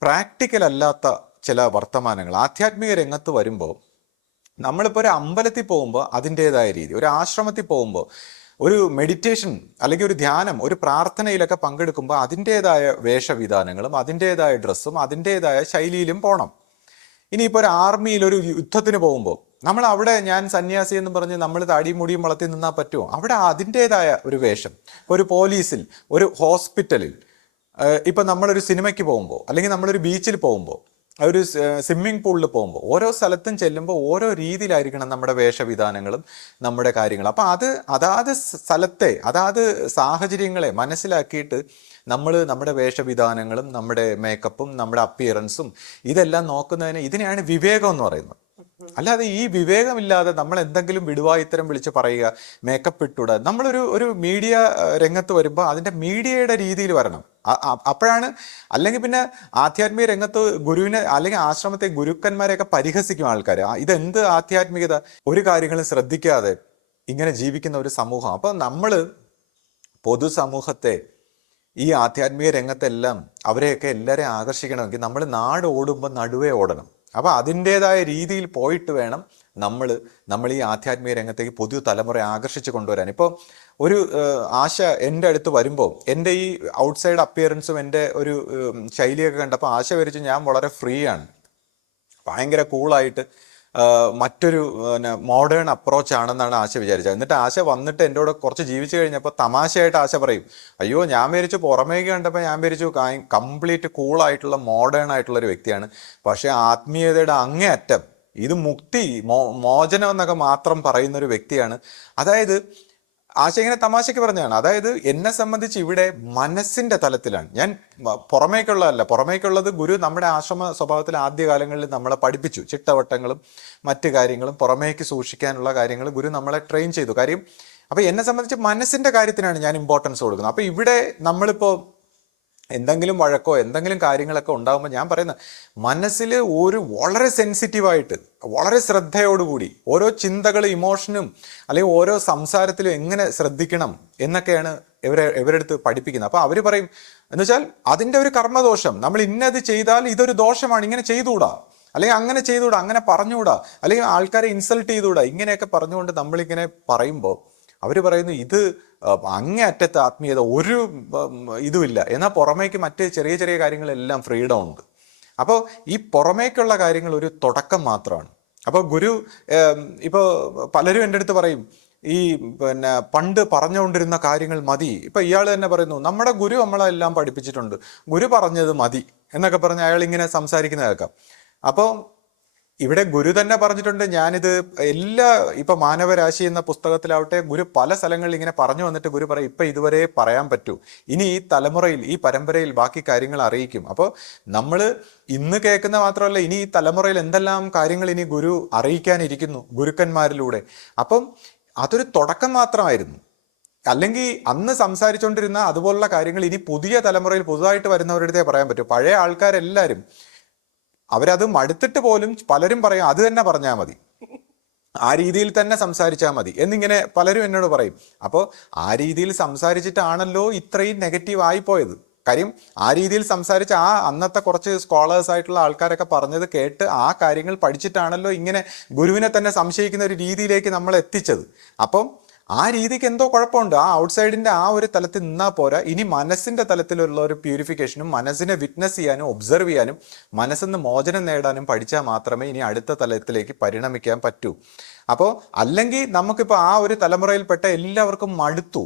പ്രാക്ടിക്കൽ അല്ലാത്ത ചില വർത്തമാനങ്ങൾ ആധ്യാത്മിക രംഗത്ത് വരുമ്പോൾ. നമ്മളിപ്പോൾ ഒരു അമ്പലത്തിൽ പോകുമ്പോൾ അതിൻ്റെതായ രീതി, ഒരു ആശ്രമത്തിൽ പോകുമ്പോൾ ഒരു മെഡിറ്റേഷൻ അല്ലെങ്കിൽ ഒരു ധ്യാനം, ഒരു പ്രാർത്ഥനയിലൊക്കെ പങ്കെടുക്കുമ്പോൾ അതിൻ്റെതായ വേഷവിധാനങ്ങളും അതിൻ്റെതായ ഡ്രസ്സും അതിൻ്റെതായ ശൈലിയിലും പോകണം. ഇനിയിപ്പോൾ ഒരു ആർമിയിൽ ഒരു യുദ്ധത്തിന് പോകുമ്പോൾ നമ്മൾ അവിടെ ഞാൻ സന്യാസി എന്ന് പറഞ്ഞ് നമ്മൾ താടിയും മുടിയും വളർത്തി നിന്നാൽ പറ്റുമോ? അവിടെ അതിൻ്റെതായ ഒരു വേഷം. ഒരു പോലീസിൽ, ഒരു ഹോസ്പിറ്റലിൽ, ഇപ്പം നമ്മളൊരു സിനിമയ്ക്ക് പോകുമ്പോൾ അല്ലെങ്കിൽ നമ്മളൊരു ബീച്ചിൽ പോകുമ്പോൾ, ഒരു സ്വിമ്മിംഗ് പൂളിൽ പോകുമ്പോൾ, ഓരോ സ്ഥലത്തും ചെല്ലുമ്പോൾ ഓരോ രീതിയിലായിരിക്കണം നമ്മുടെ വേഷവിധാനങ്ങളും നമ്മുടെ കാര്യങ്ങളും. അപ്പം അതാത് സ്ഥലത്തെ അതാത് സാഹചര്യങ്ങളെ മനസ്സിലാക്കിയിട്ട് നമ്മൾ നമ്മുടെ വേഷവിധാനങ്ങളും നമ്മുടെ മേക്കപ്പും നമ്മുടെ അപ്പിയറൻസും ഇതെല്ലാം നോക്കുന്നതിന് ഇതിനെയാണ് വിവേകം എന്ന് പറയുന്നത്. അല്ലാതെ ഈ വിവേകമില്ലാതെ നമ്മൾ എന്തെങ്കിലും വിടുവായിത്തരം വിളിച്ച് പറയുക, മേക്കപ്പ് ഇട്ടുകൂടാ. നമ്മളൊരു മീഡിയ രംഗത്ത് വരുമ്പോൾ അതിൻ്റെ മീഡിയയുടെ രീതിയിൽ വരണം. അപ്പോഴാണ്. അല്ലെങ്കിൽ പിന്നെ ആധ്യാത്മിക രംഗത്ത് ഗുരുവിനെ അല്ലെങ്കിൽ ആശ്രമത്തെ ഗുരുക്കന്മാരെയൊക്കെ പരിഹസിക്കും ആൾക്കാർ. ഇതെന്ത് ആധ്യാത്മികത, ഒരു കാര്യങ്ങളും ശ്രദ്ധിക്കാതെ ഇങ്ങനെ ജീവിക്കുന്ന ഒരു സമൂഹം. അപ്പം നമ്മൾ പൊതുസമൂഹത്തെ ഈ ആധ്യാത്മിക രംഗത്തെല്ലാം അവരെയൊക്കെ എല്ലാവരെയും ആകർഷിക്കണമെങ്കിൽ നമ്മൾ നാട് ഓടുമ്പോൾ നടുവേ ഓടണം. അപ്പോൾ അതിൻ്റെതായ രീതിയിൽ പോയിട്ട് വേണം നമ്മൾ ഈ ആധ്യാത്മിക രംഗത്തേക്ക് പുതിയ തലമുറയെ ആകർഷിച്ച് കൊണ്ടുവരാൻ. ഇപ്പോൾ ഒരു ആശ എൻ്റെ അടുത്ത് വരുമ്പോൾ എൻ്റെ ഈ ഔട്ട്സൈഡ് അപ്പിയറൻസും എൻ്റെ ഒരു ശൈലിയൊക്കെ കണ്ടപ്പോൾ ആശ വരച്ച് ഞാൻ വളരെ ഫ്രീ ആണ്, ഭയങ്കര കൂളായിട്ട് മറ്റൊരു മോഡേൺ അപ്രോച്ച് ആണെന്നാണ് ആശ വിചാരിച്ചത്. എന്നിട്ട് ആശ വന്നിട്ട് എൻ്റെ കൂടെ കുറച്ച് ജീവിച്ചു കഴിഞ്ഞപ്പോൾ തമാശയായിട്ട് ആശ പറയും, അയ്യോ ഞാൻ വിചാരിച്ചു പുറമേക്ക് കണ്ടപ്പോൾ ഞാൻ വിചാരിച്ചു കംപ്ലീറ്റ് കൂളായിട്ടുള്ള മോഡേൺ ആയിട്ടുള്ള ഒരു വ്യക്തിയാണ്. പക്ഷേ ആത്മീയതയുടെ അങ്ങേ അറ്റം ഇത് മുക്തി മോചനം എന്നൊക്കെ മാത്രം പറയുന്ന ഒരു വ്യക്തിയാണ്. അതായത് ആശ ഇങ്ങനെ തമാശയ്ക്ക് പറഞ്ഞതാണ്. അതായത് എന്നെ സംബന്ധിച്ച് ഇവിടെ മനസ്സിന്റെ തലത്തിലാണ് ഞാൻ, പുറമേക്കുള്ളതല്ല. പുറമേക്കുള്ളത് ഗുരു നമ്മുടെ ആശ്രമ സ്വഭാവത്തിൽ ആദ്യകാലങ്ങളിൽ നമ്മളെ പഠിപ്പിച്ചു. ചിട്ടവട്ടങ്ങളും മറ്റു കാര്യങ്ങളും പുറമേക്ക് സൂക്ഷിക്കാനുള്ള കാര്യങ്ങൾ ഗുരു നമ്മളെ ട്രെയിൻ ചെയ്തു. കാര്യം അപ്പോൾ എന്നെ സംബന്ധിച്ച് മനസ്സിന്റെ കാര്യത്തിനാണ് ഞാൻ ഇമ്പോർട്ടൻസ് കൊടുക്കുന്നത്. അപ്പോൾ ഇവിടെ നമ്മളിപ്പോൾ എന്തെങ്കിലും വഴക്കോ എന്തെങ്കിലും കാര്യങ്ങളൊക്കെ ഉണ്ടാകുമ്പോൾ ഞാൻ പറയുന്നത് മനസ്സിൽ ഒരു വളരെ സെൻസിറ്റീവായിട്ട് വളരെ ശ്രദ്ധയോടുകൂടി ഓരോ ചിന്തകളും ഇമോഷനും അല്ലെങ്കിൽ ഓരോ സംസാരത്തിലും എങ്ങനെ ശ്രദ്ധിക്കണം എന്നൊക്കെയാണ് ഇവരുടെ അടുത്ത് പഠിപ്പിക്കുന്നത്. അപ്പോൾ അവർ പറയും എന്ന് വെച്ചാൽ അതിൻ്റെ ഒരു കർമ്മദോഷം, നമ്മൾ ഇന്നത് ചെയ്താൽ ഇതൊരു ദോഷമാണ്, ഇങ്ങനെ ചെയ്തുകൂടാ, അല്ലെങ്കിൽ അങ്ങനെ ചെയ്തുകൂടാ, അങ്ങനെ പറഞ്ഞുകൂടാ, അല്ലെങ്കിൽ ആൾക്കാരെ ഇൻസൾട്ട് ചെയ്തുകൂടാ, ഇങ്ങനെയൊക്കെ പറഞ്ഞുകൊണ്ട് നമ്മളിങ്ങനെ പറയുമ്പോൾ അവർ പറയുന്നു ഇത് അങ്ങേ അറ്റത്ത് ആത്മീയത ഒരു ഇതുമില്ല. എന്നാൽ പുറമേക്ക് മറ്റ് ചെറിയ ചെറിയ കാര്യങ്ങളെല്ലാം ഫ്രീഡം ഉണ്ട്. അപ്പോൾ ഈ പുറമേക്കുള്ള കാര്യങ്ങൾ ഒരു തുടക്കം മാത്രമാണ്. അപ്പോൾ ഗുരു ഇപ്പോൾ പലരും എൻ്റെ അടുത്ത് പറയും ഈ പണ്ട് പറഞ്ഞുകൊണ്ടിരുന്ന കാര്യങ്ങൾ മതി. ഇപ്പം ഇയാൾ തന്നെ പറയുന്നു നമ്മുടെ ഗുരു നമ്മളെല്ലാം പഠിപ്പിച്ചിട്ടുണ്ട്, ഗുരു പറഞ്ഞത് മതി എന്നൊക്കെ പറഞ്ഞ് അയാൾ ഇങ്ങനെ സംസാരിക്കുന്ന കേൾക്കാം. അപ്പോൾ ഇവിടെ ഗുരു തന്നെ പറഞ്ഞിട്ടുണ്ട്, ഞാനിത് ഇപ്പൊ മാനവരാശി എന്ന പുസ്തകത്തിലാവട്ടെ ഗുരു പല സ്ഥലങ്ങളിൽ ഇങ്ങനെ പറഞ്ഞു വന്നിട്ട് ഗുരു പറയും ഇപ്പൊ ഇതുവരെ പറയാൻ പറ്റൂ, ഇനി ഈ തലമുറയിൽ ഈ പരമ്പരയിൽ ബാക്കി കാര്യങ്ങൾ അറിയിക്കും. അപ്പോൾ നമ്മൾ ഇന്ന് കേൾക്കുന്ന മാത്രമല്ല, ഇനി ഈ തലമുറയിൽ എന്തെല്ലാം കാര്യങ്ങൾ ഇനി ഗുരു അറിയിക്കാനിരിക്കുന്നു ഗുരുക്കന്മാരിലൂടെ. അപ്പം അതൊരു തുടക്കം മാത്രമായിരുന്നു. അല്ലെങ്കിൽ അന്ന് സംസാരിച്ചുകൊണ്ടിരുന്ന അതുപോലുള്ള കാര്യങ്ങൾ ഇനി പുതിയ തലമുറയിൽ പുതുതായിട്ട് വരുന്നവരുടെ പറയാൻ പറ്റൂ. പഴയ ആൾക്കാരെല്ലാവരും അവരത് മടുത്തിട്ട് പോലും പലരും പറയും അത് തന്നെ പറഞ്ഞാൽ മതി, ആ രീതിയിൽ തന്നെ സംസാരിച്ചാൽ മതി എന്നിങ്ങനെ പലരും എന്നോട് പറയും. അപ്പോൾ ആ രീതിയിൽ സംസാരിച്ചിട്ടാണല്ലോ ഇത്രയും നെഗറ്റീവ് ആയിപ്പോയത്. കാര്യം ആ രീതിയിൽ സംസാരിച്ച അന്നത്തെ കുറച്ച് സ്കോളേഴ്സ് ആയിട്ടുള്ള ആൾക്കാരൊക്കെ പറഞ്ഞത് കേട്ട് ആ കാര്യങ്ങൾ പഠിച്ചിട്ടാണല്ലോ ഇങ്ങനെ ഗുരുവിനെ തന്നെ സംശയിക്കുന്ന ഒരു രീതിയിലേക്ക് നമ്മൾ എത്തിച്ചത്. അപ്പം ആ രീതിക്ക് എന്തോ കുഴപ്പമുണ്ട്. ആ ഔട്ട്സൈഡിന്റെ ആ ഒരു തലത്തിൽ നിന്നാൽ പോരാ, ഇനി മനസ്സിന്റെ തലത്തിലുള്ള ഒരു പ്യൂരിഫിക്കേഷനും മനസ്സിനെ വിറ്റ്നസ് ചെയ്യാനും ഒബ്സർവ് ചെയ്യാനും മനസ്സിന്ന് മോചനം നേടാനും പഠിച്ചാൽ മാത്രമേ ഇനി അടുത്ത തലത്തിലേക്ക് പരിണമിക്കാൻ പറ്റൂ. അപ്പോൾ അല്ലെങ്കിൽ നമുക്കിപ്പോൾ ആ ഒരു തലമുറയിൽപ്പെട്ട എല്ലാവർക്കും മടുത്തു,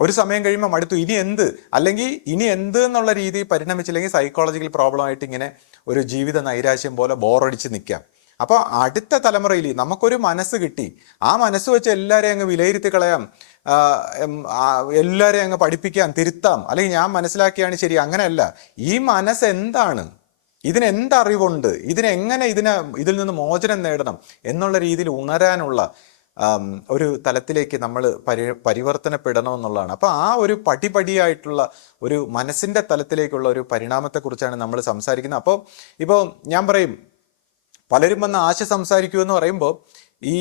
ഒരു സമയം കഴിയുമ്പോൾ മടുത്തു, ഇനി എന്ത്, അല്ലെങ്കിൽ ഇനി എന്ത് എന്നുള്ള രീതിയിൽ പരിണമിച്ചില്ലെങ്കിൽ സൈക്കോളജിക്കൽ പ്രോബ്ലം ആയിട്ട് ഇങ്ങനെ ഒരു ജീവിത നൈരാശ്യം പോലെ ബോറടിച്ച് നിൽക്കാം. അപ്പോൾ അടുത്ത തലമുറയിൽ നമുക്കൊരു മനസ്സ് കിട്ടി, ആ മനസ്സ് വെച്ച് എല്ലാവരെയും അങ്ങ് വിലയിരുത്തി കളയാം, എല്ലാവരെയും അങ്ങ് പഠിപ്പിക്കാം, തിരുത്താം, അല്ലെങ്കിൽ ഞാൻ മനസ്സിലാക്കിയാണ് ശരി, അങ്ങനെയല്ല. ഈ മനസ്സ് എന്താണ്, ഇതിനെന്തറിവുണ്ട്, ഇതിൽ നിന്ന് മോചനം നേടണം എന്നുള്ള രീതിയിൽ ഉണരാനുള്ള ഒരു തലത്തിലേക്ക് നമ്മൾ പരിവർത്തനപ്പെടണം എന്നുള്ളതാണ്. അപ്പോൾ ആ ഒരു പടിപടിയായിട്ടുള്ള ഒരു മനസ്സിൻ്റെ തലത്തിലേക്കുള്ള ഒരു പരിണാമത്തെക്കുറിച്ചാണ് നമ്മൾ സംസാരിക്കുന്നത്. അപ്പോൾ ഇപ്പോൾ ഞാൻ പറയും, പലരും വന്ന് ആശ സംസാരിക്കൂ എന്ന് പറയുമ്പോൾ ഈ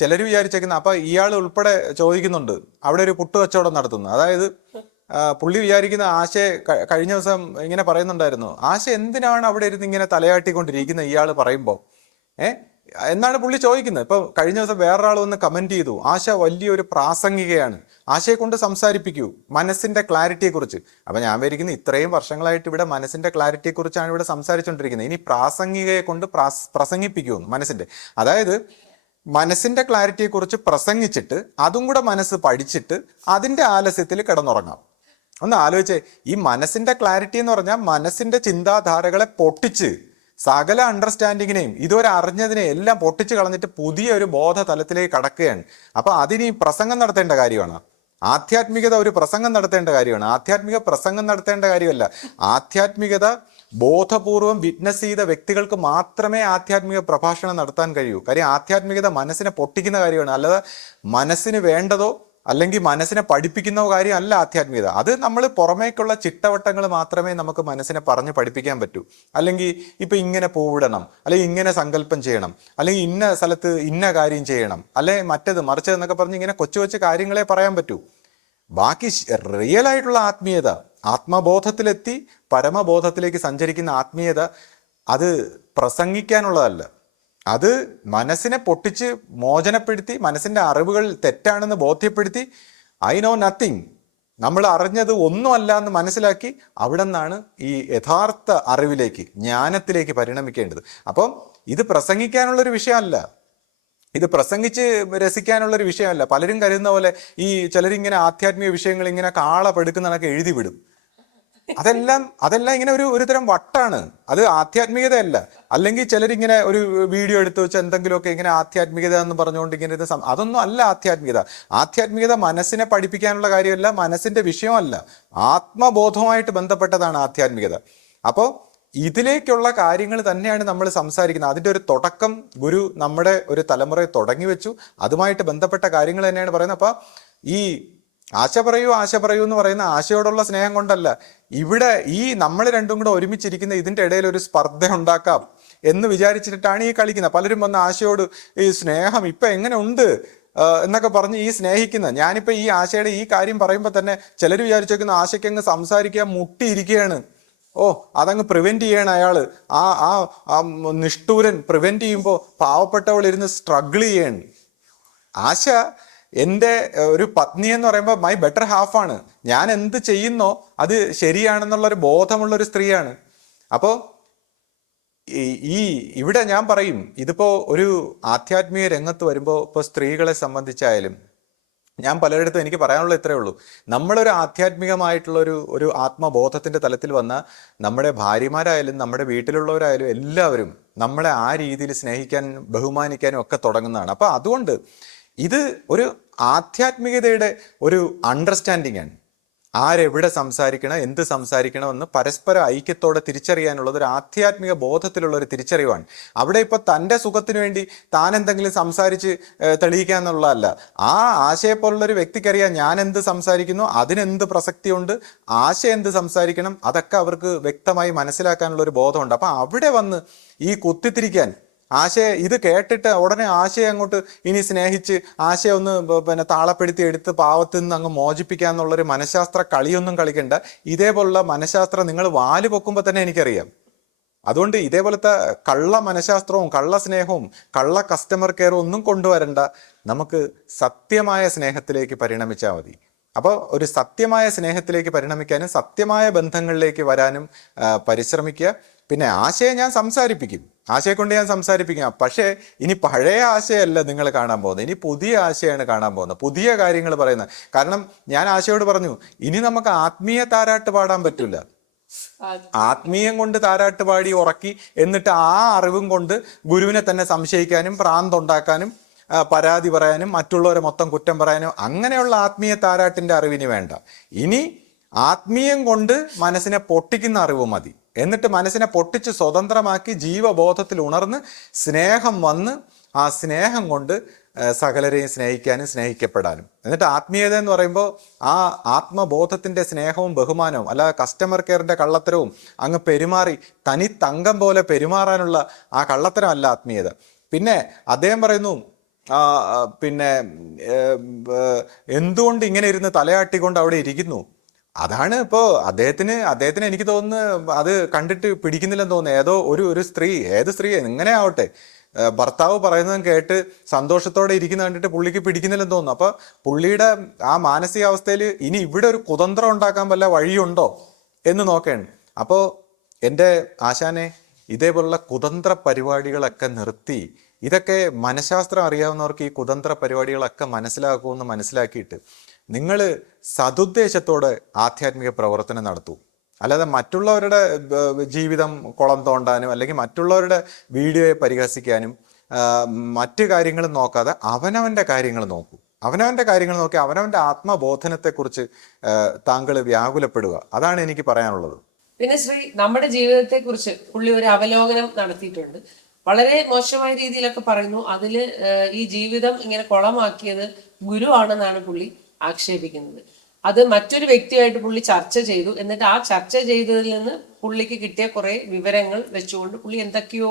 ചിലർ വിചാരിച്ചേക്കുന്ന, അപ്പം ഇയാൾ ഉൾപ്പെടെ ചോദിക്കുന്നുണ്ട്, അവിടെ ഒരു പുട്ട് കച്ചവടം നടത്തുന്നു. അതായത് പുള്ളി വിചാരിക്കുന്ന ആശയെ കഴിഞ്ഞ ദിവസം ഇങ്ങനെ പറയുന്നുണ്ടായിരുന്നു, ആശ എന്തിനാണ് അവിടെ ഇരുന്ന് ഇങ്ങനെ തലയാട്ടിക്കൊണ്ടിരിക്കുന്നത് ഇയാൾ പറയുമ്പോൾ എന്നാണ് പുള്ളി ചോദിക്കുന്നത്. ഇപ്പൊ കഴിഞ്ഞ ദിവസം വേറൊരാൾ വന്ന് കമന്റ് ചെയ്തു, ആശ വലിയൊരു പ്രാസംഗികയാണ്, ആശയെ കൊണ്ട് സംസാരിപ്പിക്കൂ മനസ്സിന്റെ ക്ലാരിറ്റിയെക്കുറിച്ച്. അപ്പൊ ഞാൻ വിചാരിക്കുന്നു, ഇത്രയും വർഷങ്ങളായിട്ട് ഇവിടെ മനസ്സിന്റെ ക്ലാരിറ്റിയെക്കുറിച്ചാണ് ഇവിടെ സംസാരിച്ചുകൊണ്ടിരിക്കുന്നത്, ഇനി പ്രാസംഗികയെ കൊണ്ട് പ്രസംഗിപ്പിക്കുമെന്ന് മനസ്സിന്റെ. അതായത് മനസ്സിന്റെ ക്ലാരിറ്റിയെക്കുറിച്ച് പ്രസംഗിച്ചിട്ട് അതും കൂടെ മനസ്സ് പഠിച്ചിട്ട് അതിന്റെ ആലസ്യത്തിൽ കിടന്നുറങ്ങാം. ഒന്ന് ആലോചിച്ചേ, ഈ മനസ്സിന്റെ ക്ലാരിറ്റി എന്ന് പറഞ്ഞാൽ മനസ്സിന്റെ ചിന്താധാരകളെ പൊട്ടിച്ച് സകല അണ്ടർസ്റ്റാൻഡിങ്ങിനെയും ഇതുവരെ അറിഞ്ഞതിനെ എല്ലാം പൊട്ടിച്ച് കളഞ്ഞിട്ട് പുതിയ ഒരു ബോധ തലത്തിലേക്ക് കടക്കുകയാണ്. അപ്പൊ അതിന് ഈ പ്രസംഗം നടത്തേണ്ട കാര്യമാണ്. ആധ്യാത്മികത ഒരു പ്രസംഗം നടത്തേണ്ട കാര്യമാണ്. ആധ്യാത്മിക പ്രസംഗം നടത്തേണ്ട കാര്യമല്ല. ആധ്യാത്മികത ബോധപൂർവം വിറ്റ്നസ് ചെയ്ത വ്യക്തികൾക്ക് മാത്രമേ ആധ്യാത്മിക പ്രഭാഷണം നടത്താൻ കഴിയൂ. കാര്യം ആധ്യാത്മികത മനസ്സിനെ പൊട്ടിക്കുന്ന കാര്യമാണ്. അല്ലാതെ മനസ്സിന് വേണ്ടതോ അല്ലെങ്കിൽ മനസ്സിനെ പഠിപ്പിക്കുന്ന കാര്യം അല്ല ആധ്യാത്മികത. അത് നമ്മൾ പുറമേക്കുള്ള ചിട്ടവട്ടങ്ങൾ മാത്രമേ നമുക്ക് മനസ്സിനെ പറഞ്ഞ് പഠിപ്പിക്കാൻ പറ്റൂ. അല്ലെങ്കിൽ ഇപ്പൊ ഇങ്ങനെ പൂവിടണം, അല്ലെങ്കിൽ ഇങ്ങനെ സങ്കല്പം ചെയ്യണം, അല്ലെങ്കിൽ ഇന്ന സ്ഥലത്ത് ഇന്ന കാര്യം ചെയ്യണം, അല്ലെ മറ്റത് മറിച്ചത് എന്നൊക്കെ പറഞ്ഞ് ഇങ്ങനെ കൊച്ചു കൊച്ചു കാര്യങ്ങളെ പറയാൻ പറ്റൂ. ബാക്കി റിയൽ ആയിട്ടുള്ള ആത്മീയത, ആത്മബോധത്തിലെത്തി പരമബോധത്തിലേക്ക് സഞ്ചരിക്കുന്ന ആത്മീയത, അത് പ്രസംഗിക്കാനുള്ളതല്ല. അത് മനസ്സിനെ പൊട്ടിച്ച് മോചനപ്പെടുത്തി മനസ്സിന്റെ അറിവുകൾ തെറ്റാണെന്ന് ബോധ്യപ്പെടുത്തി ഐ നോ നത്തിങ്, നമ്മൾ അറിഞ്ഞത് ഒന്നുമല്ല എന്ന് മനസ്സിലാക്കി അവിടെ നിന്നാണ് ഈ യഥാർത്ഥ അറിവിലേക്ക്, ജ്ഞാനത്തിലേക്ക് പരിണമിക്കേണ്ടത്. അപ്പം ഇത് പ്രസംഗിക്കാനുള്ളൊരു വിഷയമല്ല, ഇത് പ്രസംഗിച്ച് രസിക്കാനുള്ളൊരു വിഷയമല്ല. പലരും കരുതുന്ന പോലെ ഈ ചിലരിങ്ങനെ ആധ്യാത്മിക വിഷയങ്ങൾ ഇങ്ങനെ കാളപ്പെടുക്കുന്നതൊക്കെ എഴുതി വിടും. അതെല്ലാം ഇങ്ങനെ ഒരു തരം വട്ടാണ്. അത് ആധ്യാത്മികതയല്ല. അല്ലെങ്കിൽ ചിലരിങ്ങനെ ഒരു വീഡിയോ എടുത്തു വെച്ച് എന്തെങ്കിലുമൊക്കെ ഇങ്ങനെ ആധ്യാത്മികത എന്ന് പറഞ്ഞുകൊണ്ട് ഇങ്ങനെ അതൊന്നും അല്ല ആധ്യാത്മികത. ആധ്യാത്മികത മനസ്സിനെ പഠിപ്പിക്കാനുള്ള കാര്യമല്ല, മനസ്സിന്റെ വിഷയമല്ല, ആത്മബോധവുമായിട്ട് ബന്ധപ്പെട്ടതാണ് ആധ്യാത്മികത. അപ്പോൾ ഇതിലേക്കുള്ള കാര്യങ്ങൾ തന്നെയാണ് നമ്മൾ സംസാരിക്കുന്നത്. അതിൻ്റെ ഒരു തുടക്കം ഗുരു നമ്മുടെ ഒരു തലമുറയെ തുടങ്ങി വെച്ചു. അതുമായിട്ട് ബന്ധപ്പെട്ട കാര്യങ്ങൾ തന്നെയാണ് പറയുന്നത്. അപ്പോൾ ഈ ആശ പറയൂ എന്ന് പറയുന്ന ആശയോടുള്ള സ്നേഹം കൊണ്ടല്ല. ഇവിടെ ഈ നമ്മൾ രണ്ടും കൂടെ ഒരുമിച്ചിരിക്കുന്ന ഇതിൻ്റെ ഇടയിൽ ഒരു സ്പർദ്ധ ഉണ്ടാക്കാം എന്ന് വിചാരിച്ചിട്ടാണ് ഈ കളിക്കുന്നത്. പലരും വന്ന ആശയോട് ഈ സ്നേഹം ഇപ്പം എങ്ങനെ ഉണ്ട് എന്നൊക്കെ പറഞ്ഞ് ഈ സ്നേഹിക്കുന്നത്. ഞാനിപ്പോൾ ഈ ആശയുടെ ഈ കാര്യം പറയുമ്പോൾ തന്നെ ചിലർ വിചാരിച്ചേക്കുന്ന ആശയ്ക്ക് അങ്ങ് സംസാരിക്കാൻ മുട്ടിയിരിക്കുകയാണ്. അതങ്ങ് പ്രിവെന്റ് ചെയ്യണം അയാള്. ആ നിഷ്ഠൂരൻ പ്രിവെന്റ് ചെയ്യുമ്പോൾ പാവപ്പെട്ടവൾ ഇരുന്ന് സ്ട്രഗിൾ ചെയ്യാണ്. ആശ എൻ്റെ ഒരു പത്നി എന്ന് പറയുമ്പോൾ മൈ ബെറ്റർ ഹാഫാണ്. ഞാൻ എന്ത് ചെയ്യുന്നോ അത് ശരിയാണെന്നുള്ളൊരു ബോധമുള്ളൊരു സ്ത്രീയാണ്. അപ്പോൾ ഇവിടെ ഞാൻ പറയും, ഇതിപ്പോ ഒരു ആധ്യാത്മിക രംഗത്ത് വരുമ്പോൾ ഇപ്പോൾ സ്ത്രീകളെ സംബന്ധിച്ചായാലും ഞാൻ പലയിടത്തും എനിക്ക് പറയാനുള്ള ഇത്രയേ ഉള്ളൂ. നമ്മളൊരു ആധ്യാത്മികമായിട്ടുള്ള ഒരു ആത്മബോധത്തിന്റെ തലത്തിൽ വന്ന നമ്മുടെ ഭാര്യമാരായാലും നമ്മുടെ വീട്ടിലുള്ളവരായാലും എല്ലാവരും നമ്മളെ ആ രീതിയിൽ സ്നേഹിക്കാനും ബഹുമാനിക്കാനും ഒക്കെ തുടങ്ങുന്നതാണ്. അപ്പോൾ അതുകൊണ്ട് ഇത് ഒരു ആധ്യാത്മികതയുടെ ഒരു അണ്ടർസ്റ്റാൻഡിങ് ആണ്. ആരെവിടെ സംസാരിക്കണം, എന്ത് സംസാരിക്കണം എന്ന് പരസ്പര ഐക്യത്തോടെ തിരിച്ചറിയാനുള്ളത് ഒരു ആധ്യാത്മിക ബോധത്തിലുള്ള ഒരു തിരിച്ചറിവാണ്. അവിടെ ഇപ്പോൾ തൻ്റെ സുഖത്തിന് വേണ്ടി താൻ എന്തെങ്കിലും സംസാരിച്ച് തെളിയിക്കുക എന്നുള്ളതല്ല. ആ ആശയെപ്പോലുള്ളൊരു വ്യക്തിക്കറിയാം ഞാൻ എന്ത് സംസാരിക്കുന്നു, അതിനെന്ത് പ്രസക്തിയുണ്ട്, ആശ എന്ത് സംസാരിക്കണം, അതൊക്കെ അവർക്ക് വ്യക്തമായി മനസ്സിലാക്കാനുള്ള ഒരു ബോധമുണ്ട്. അപ്പം അവിടെ വന്ന് ഈ കുത്തിത്തിരിക്കാൻ ഇത് കേട്ടിട്ട് ഉടനെ ആശയെ അങ്ങോട്ട് ഇനി സ്നേഹിച്ച് ആശയെ ഒന്ന് താളപ്പെടുത്തി എടുത്ത് പാവത്തിൽ നിന്ന് അങ്ങ് മോചിപ്പിക്കാന്നുള്ളൊരു മനഃശാസ്ത്ര കളിയൊന്നും കളിക്കണ്ട. ഇതേപോലുള്ള മനഃശാസ്ത്രം നിങ്ങൾ വാല് പൊക്കുമ്പോൾ തന്നെ എനിക്കറിയാം. അതുകൊണ്ട് ഇതേപോലത്തെ കള്ള മനഃശാസ്ത്രവും കള്ള സ്നേഹവും കള്ള കസ്റ്റമർ കെയറും ഒന്നും കൊണ്ടുവരണ്ട. നമുക്ക് സത്യമായ സ്നേഹത്തിലേക്ക് പരിണമിച്ചാൽ മതി. അപ്പോൾ ഒരു സത്യമായ സ്നേഹത്തിലേക്ക് പരിണമിക്കാനും സത്യമായ ബന്ധങ്ങളിലേക്ക് വരാനും പരിശ്രമിക്കുക. പിന്നെ ആശയെ ഞാൻ സംസാരിപ്പിക്കും, ആശയെ കൊണ്ട് ഞാൻ സംസാരിപ്പിക്കാം. പക്ഷേ ഇനി പഴയ ആശയല്ല നിങ്ങൾ കാണാൻ പോകുന്നത്, ഇനി പുതിയ ആശയമാണ് കാണാൻ പോകുന്നത്, പുതിയ കാര്യങ്ങൾ പറയുന്നത്. കാരണം ഞാൻ ആശയോട് പറഞ്ഞു, ഇനി നമുക്ക് ആത്മീയ താരാട്ട് പാടാൻ പറ്റില്ല. ആത്മീയം കൊണ്ട് താരാട്ട് പാടി ഉറക്കി എന്നിട്ട് ആ അറിവും കൊണ്ട് ഗുരുവിനെ തന്നെ സംശയിക്കാനും ഭ്രാന്തുണ്ടാക്കാനും പരാതി പറയാനും മറ്റുള്ളവരെ മൊത്തം കുറ്റം പറയാനും അങ്ങനെയുള്ള ആത്മീയ താരാട്ടിന്റെ അറിവിന് വേണ്ട. ഇനി ആത്മീയം കൊണ്ട് മനസ്സിനെ പൊട്ടിക്കുന്ന അറിവ് മതി. എന്നിട്ട് മനസ്സിനെ പൊട്ടിച്ച് സ്വതന്ത്രമാക്കി ജീവബോധത്തിൽ ഉണർന്ന് സ്നേഹം വന്ന് ആ സ്നേഹം കൊണ്ട് സകലരെയും സ്നേഹിക്കാനും സ്നേഹിക്കപ്പെടാനും. എന്നിട്ട് ആത്മീയത എന്ന് പറയുമ്പോൾ ആ ആത്മബോധത്തിൻ്റെ സ്നേഹവും ബഹുമാനവും, അല്ലാതെ കസ്റ്റമർ കെയറിൻ്റെ കള്ളത്തരവും അങ്ങ് പെരുമാറി തനി തങ്കം പോലെ പെരുമാറാനുള്ള ആ കള്ളത്തരമല്ല ആത്മീയത. പിന്നെ അദ്ദേഹം പറയുന്നു പിന്നെ എന്തുകൊണ്ട് ഇങ്ങനെ ഇരുന്ന് തലയാട്ടിക്കൊണ്ട് അവിടെ ഇരിക്കുന്നു. അതാണ് ഇപ്പോൾ അദ്ദേഹത്തിന് എനിക്ക് തോന്നുന്നു അത് കണ്ടിട്ട് പിടിക്കുന്നില്ലെന്ന് തോന്നുന്നു. ഏതോ ഒരു സ്ത്രീ, ഏത് സ്ത്രീ ഇങ്ങനെ ആവട്ടെ, ഭർത്താവ് പറയുന്നതും കേട്ട് സന്തോഷത്തോടെ ഇരിക്കുന്ന കണ്ടിട്ട് പുള്ളിക്ക് പിടിക്കുന്നില്ലെന്ന് തോന്നുന്നു. അപ്പൊ പുള്ളിയുടെ ആ മാനസികാവസ്ഥയിൽ ഇനി ഇവിടെ ഒരു കുതന്ത്രം ഉണ്ടാക്കാൻ വല്ല വഴിയുണ്ടോ എന്ന് നോക്കേണ്ട. അപ്പോൾ എൻ്റെ ആശാനെ, ഇതേപോലുള്ള കുതന്ത്ര പരിപാടികളൊക്കെ നിർത്തി, ഇതൊക്കെ മനഃശാസ്ത്രം അറിയാവുന്നവർക്ക് ഈ കുതന്ത്ര പരിപാടികളൊക്കെ മനസ്സിലാക്കുമെന്ന് മനസ്സിലാക്കിയിട്ട് നിങ്ങൾ സതുദ്ദേശത്തോടെ ആധ്യാത്മിക പ്രവർത്തനം നടത്തൂ. അല്ലാതെ മറ്റുള്ളവരുടെ ജീവിതം കുളം തോണ്ടാനും അല്ലെങ്കിൽ മറ്റുള്ളവരുടെ വീഡിയോയെ പരിഹസിക്കാനും മറ്റു കാര്യങ്ങളും നോക്കാതെ അവനവൻ്റെ കാര്യങ്ങൾ നോക്കൂ. അവനവൻ്റെ കാര്യങ്ങൾ നോക്കി അവനവൻ്റെ ആത്മബോധനത്തെക്കുറിച്ച് താങ്കൾ വ്യാകുലപ്പെടുക. അതാണ് എനിക്ക് പറയാനുള്ളത്. പിന്നെ നമ്മുടെ ജീവിതത്തെ കുറിച്ച് പുള്ളി ഒരു അവലോകനം നടത്തിയിട്ടുണ്ട്. വളരെ മോശമായ രീതിയിലൊക്കെ പറയുന്നു. അതില് ഈ ജീവിതം ഇങ്ങനെ കുളമാക്കിയത് ഗുരു ആണെന്നാണ് പുള്ളി ആക്ഷേപിക്കുന്നത്. അത് മറ്റൊരു വ്യക്തിയായിട്ട് പുള്ളി ചർച്ച ചെയ്തു. എന്നിട്ട് ആ ചർച്ച ചെയ്തതിൽ നിന്ന് പുള്ളിക്ക് കിട്ടിയ കുറെ വിവരങ്ങൾ വെച്ചുകൊണ്ട് പുള്ളി എന്തൊക്കെയോ